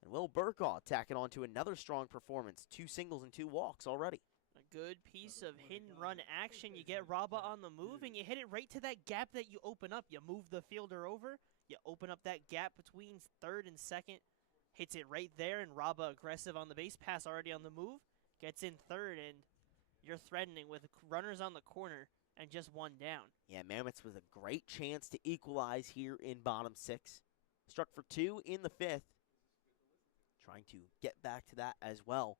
And Will Burkaw tacking on to another strong performance. 2 singles and 2 walks already. A good piece of hit and run action. You get Raba on the move, and you hit it right to that gap that you open up. You move the fielder over, you open up that gap between third and second, hits it right there, and Raba aggressive on the base pass, already on the move, gets in third, and you're threatening with runners on the corner and just 1 down. Yeah, Mammoths with a great chance to equalize here in bottom 6. Struck for 2 in the 5th. Trying to get back to that as well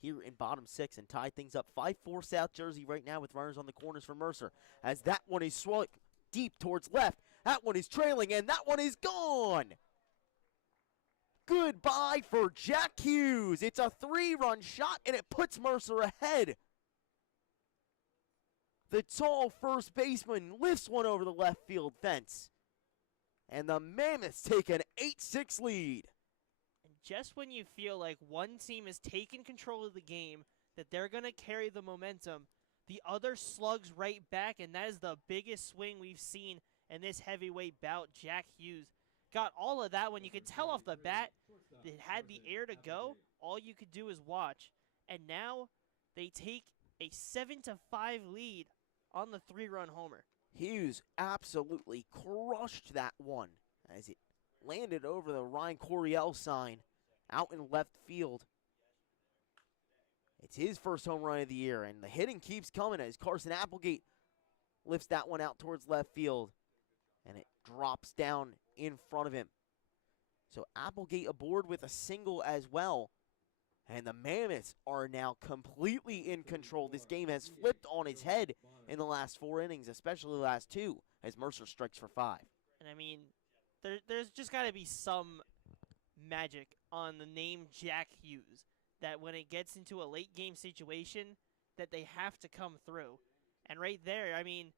here in bottom 6 and tie things up. 5-4 South Jersey right now with runners on the corners for Mercer. As that one is swung deep towards left. That one is trailing, and that one is gone. Goodbye for Jack Hughes. It's a 3-run shot, and it puts Mercer ahead. The tall first baseman lifts one over the left field fence. And the Mammoths take an 8-6 lead. And just when you feel like one team has taken control of the game, that they're going to carry the momentum, the other slugs right back, and that is the biggest swing we've seen in this heavyweight bout. Jack Hughes got all of that when you could tell off the bat that it had the air to go. All you could do is watch. And now they take a 7-5 lead on the 3-run homer. Hughes absolutely crushed that one as it landed over the Ryan Coriel sign out in left field. It's his first home run of the year, and the hitting keeps coming as Carson Applegate lifts that one out towards left field, and it drops down in front of him. So Applegate aboard with a single as well, and the Mammoths are now completely in control. This game has flipped on its head in the last 4 innings, especially the last 2, as Mercer strikes for 5. And I mean, there's just got to be some magic on the name Jack Hughes, that when it gets into a late game situation, that they have to come through. And right there, I mean,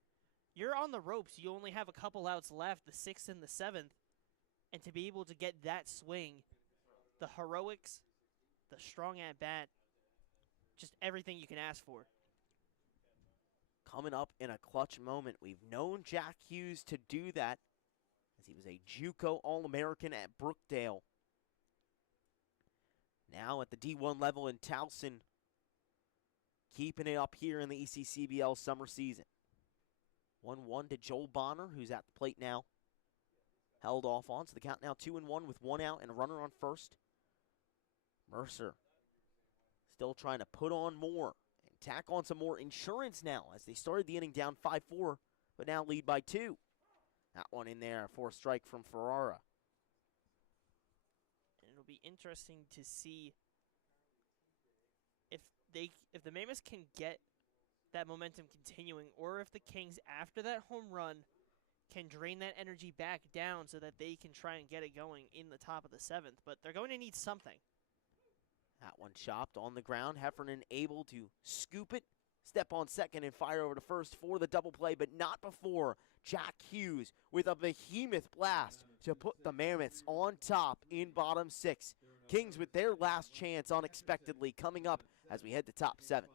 you're on the ropes. You only have a couple outs left, the 6th and the 7th. And to be able to get that swing, the heroics, the strong at-bat, just everything you can ask for. Coming up in a clutch moment. We've known Jack Hughes to do that, as he was a JUCO All-American at Brookdale. Now at the D1 level in Towson, keeping it up here in the ECCBL summer season. 1-1 to Joel Bonner, who's at the plate now. Held off on, so the count now 2-1 with one out and a runner on first. Mercer still trying to put on more and tack on some more insurance now as they started the inning down 5-4, but now lead by 2. That one in there for a strike from Ferrara. And it'll be interesting to see if the Mammoths can get that momentum continuing, or if the Kings, after that home run, can drain that energy back down so that they can try and get it going in the top of the 7th. But they're going to need something. That one chopped on the ground. Heffernan able to scoop it, step on second, and fire over to first for the double play, but not before Jack Hughes with a behemoth blast to put the Mammoths on top in bottom 6. Kings with their last chance unexpectedly coming up as we head to top 7.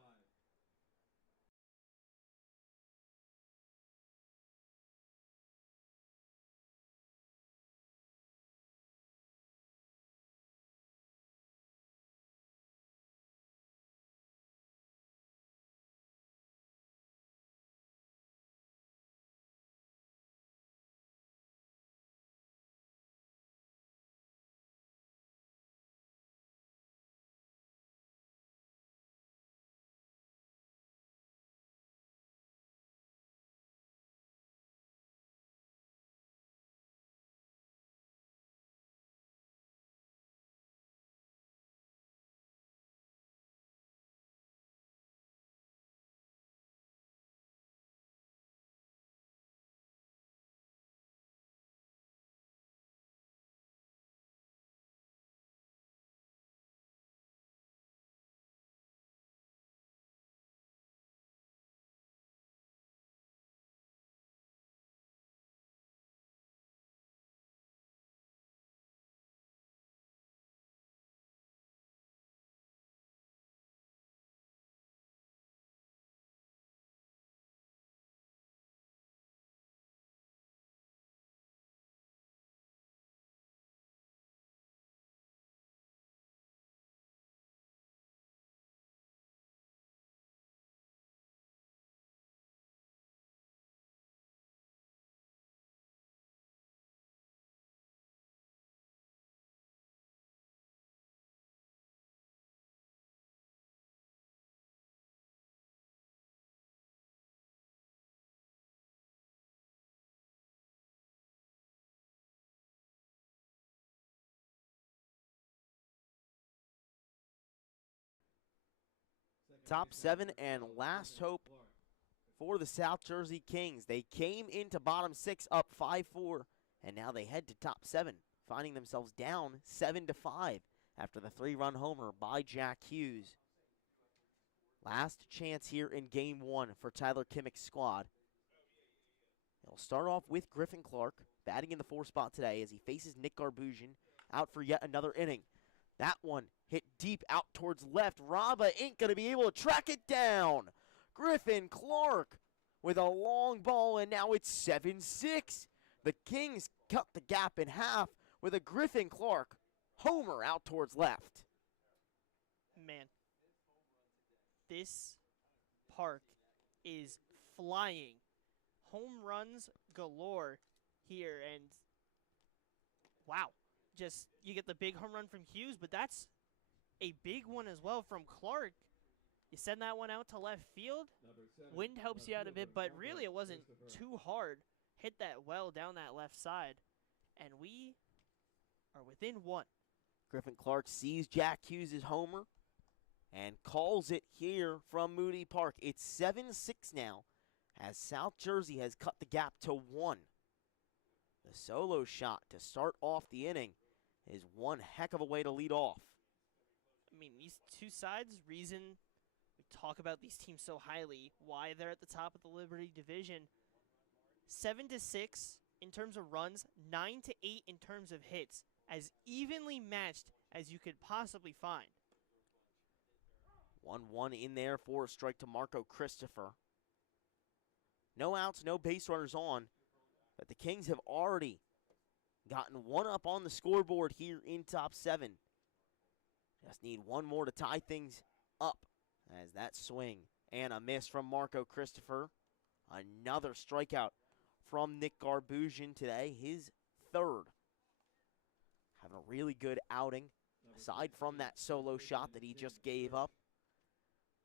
Top 7 and last hope for the South Jersey Kings. They came into bottom 6 up 5-4, and now they head to top 7, finding themselves down 7-5 after the 3-run homer by Jack Hughes. Last chance here in game 1 for Tyler Kimmick's squad. He'll start off with Griffin Clark, batting in the 4 spot today as he faces Nick Garbusian out for yet another inning. That one hit deep out towards left. Raba ain't going to be able to track it down. Griffin Clark with a long ball, and now it's 7-6. The Kings cut the gap in half with a Griffin Clark homer out towards left. Man, this park is flying. Home runs galore here, and wow. Just, you get the big home run from Hughes, but that's a big one as well from Clark. You send that one out to left field. Wind helps you out a bit, but really it wasn't too hard. Hit that well down that left side, and we are within 1. Griffin Clark sees Jack Hughes' homer and calls it here from Moody Park. It's 7-6 now as South Jersey has cut the gap to 1. The solo shot to start off the inning is one heck of a way to lead off. I mean, these two sides, reason we talk about these teams so highly, why they're at the top of the Liberty division. 7-6 in terms of runs, 9-8 in terms of hits, as evenly matched as you could possibly find. 1-1 in there for a strike to Marco Christopher. No outs, no base runners on, but the Kings have already gotten one up on the scoreboard here in top 7. Just need one more to tie things up As that swing and a miss from Marco Christopher. Another strikeout from Nick Garbusian today, his third. Having a really good outing, aside from that solo shot that he just gave up.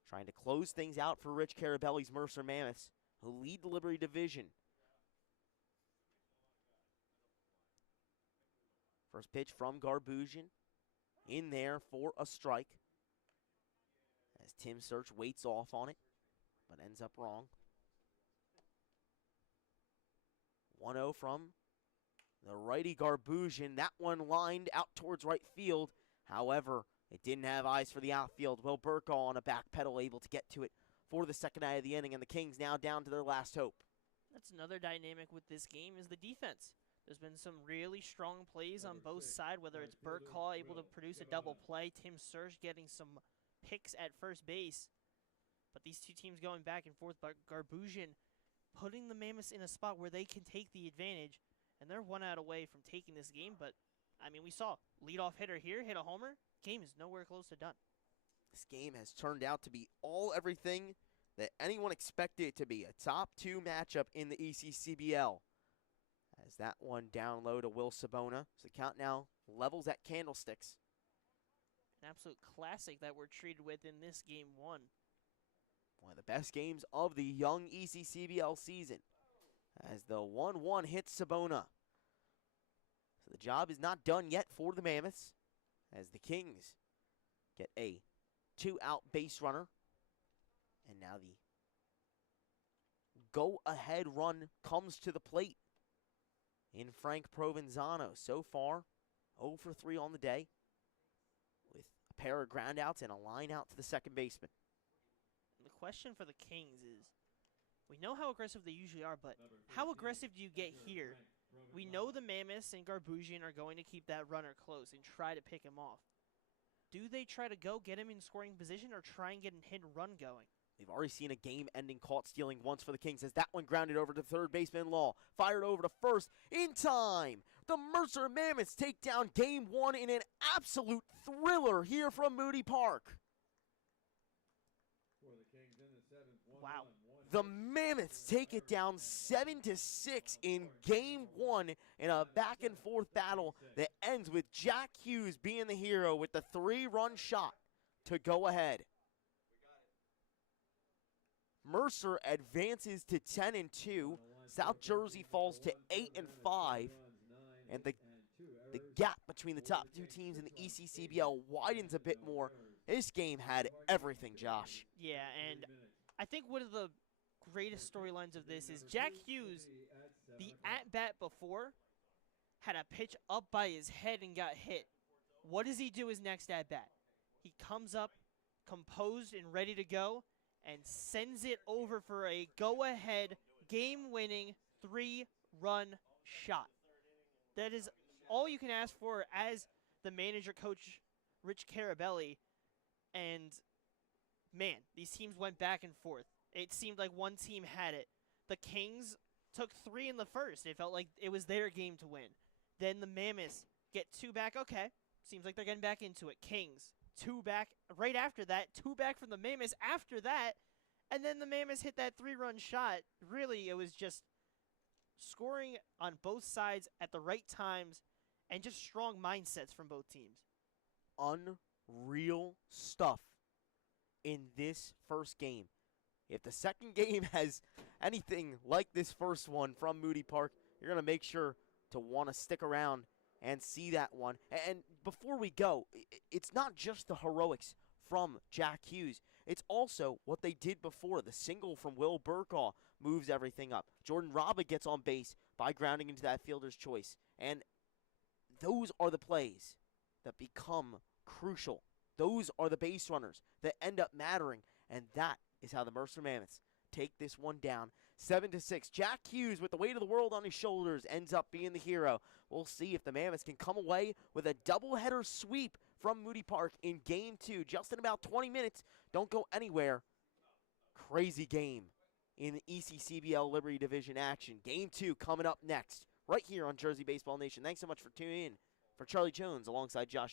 Trying to close things out for Rich Carabelli's Mercer Mammoths, who lead the Liberty Division. First pitch from Garbusian, in there for a strike. As Tim Search waits off on it, but ends up wrong. 1-0 from the righty Garbusian. That one lined out towards right field. However, it didn't have eyes for the outfield. Will Burkall on a back pedal able to get to it for the second out of the inning, and the Kings now down to their last hope. That's another dynamic with this game is the defense. There's been some really strong plays on both sides, whether it's Burkall able to produce a double play, Tim Search getting some picks at first base. But these two teams going back and forth, but Garbusian putting the Mammoths in a spot where they can take the advantage, and they're 1 out away from taking this game. But, I mean, we saw leadoff hitter here hit a homer. Game is nowhere close to done. This game has turned out to be everything that anyone expected it to be. A top 2 matchup in the ECCBL. As that one down low to Will Sabona. So the count now levels at Candlesticks. An absolute classic that we're treated with in this game 1. One of the best games of the young ECCBL season. As the 1-1 hits Sabona. So the job is not done yet for the Mammoths. As the Kings get a 2-out base runner. And now the go-ahead run comes to the plate in Frank Provenzano. So far, 0 for 3 on the day, with a pair of groundouts and a line out to the second baseman. The question for the Kings is, we know how aggressive they usually are, but how aggressive do you get here? We know the Mammoths and Garbusian are going to keep that runner close and try to pick him off. Do they try to go get him in scoring position or try and get a hit and run going? We've already seen a game-ending caught stealing once for the Kings as that one grounded over to third baseman Law. Fired over to first in time. The Mercer Mammoths take down game 1 in an absolute thriller here from Moody Park. Wow. The Mammoths take it down 7-6 in game 1 in a back-and-forth battle that ends with Jack Hughes being the hero with the 3-run shot to go ahead. Mercer advances to 10-2. South Jersey falls to 8-5. And the gap between the top 2 teams in the ECCBL widens a bit more. This game had everything, Josh. Yeah, and I think one of the greatest storylines of this is Jack Hughes, the at-bat before, had a pitch up by his head and got hit. What does he do his next at-bat? He comes up composed and ready to go and sends it over for a go-ahead, game-winning 3-run shot. That is all you can ask for as the manager, Coach Rich Carabelli. And, man, these teams went back and forth. It seemed like one team had it. The Kings took 3 in the first. It felt like it was their game to win. Then the Mammoths get 2 back. Okay, seems like they're getting back into it. Kings, 2 back right after that. 2 back from the Mammoths after that. And then the Mammoths hit that 3-run shot. Really, it was just scoring on both sides at the right times and just strong mindsets from both teams. Unreal stuff in this first game. If the second game has anything like this first one from Moody Park, you're going to make sure to want to stick around and see that one. And before we go, it's not just the heroics from Jack Hughes. It's also what they did before. The single from Will Burkall moves everything up. Jordan Robba gets on base by grounding into that fielder's choice. And those are the plays that become crucial. Those are the base runners that end up mattering. And that is how the Mercer Mammoths take this one down 7-6. Jack Hughes, with the weight of the world on his shoulders, ends up being the hero. We'll see if the Mammoths can come away with a doubleheader sweep from Moody Park in Game 2. Just in about 20 minutes. Don't go anywhere. Crazy game in the ECCBL Liberty Division action. Game 2 coming up next, right here on Jersey Baseball Nation. Thanks so much for tuning in. For Charlie Jones, alongside Josh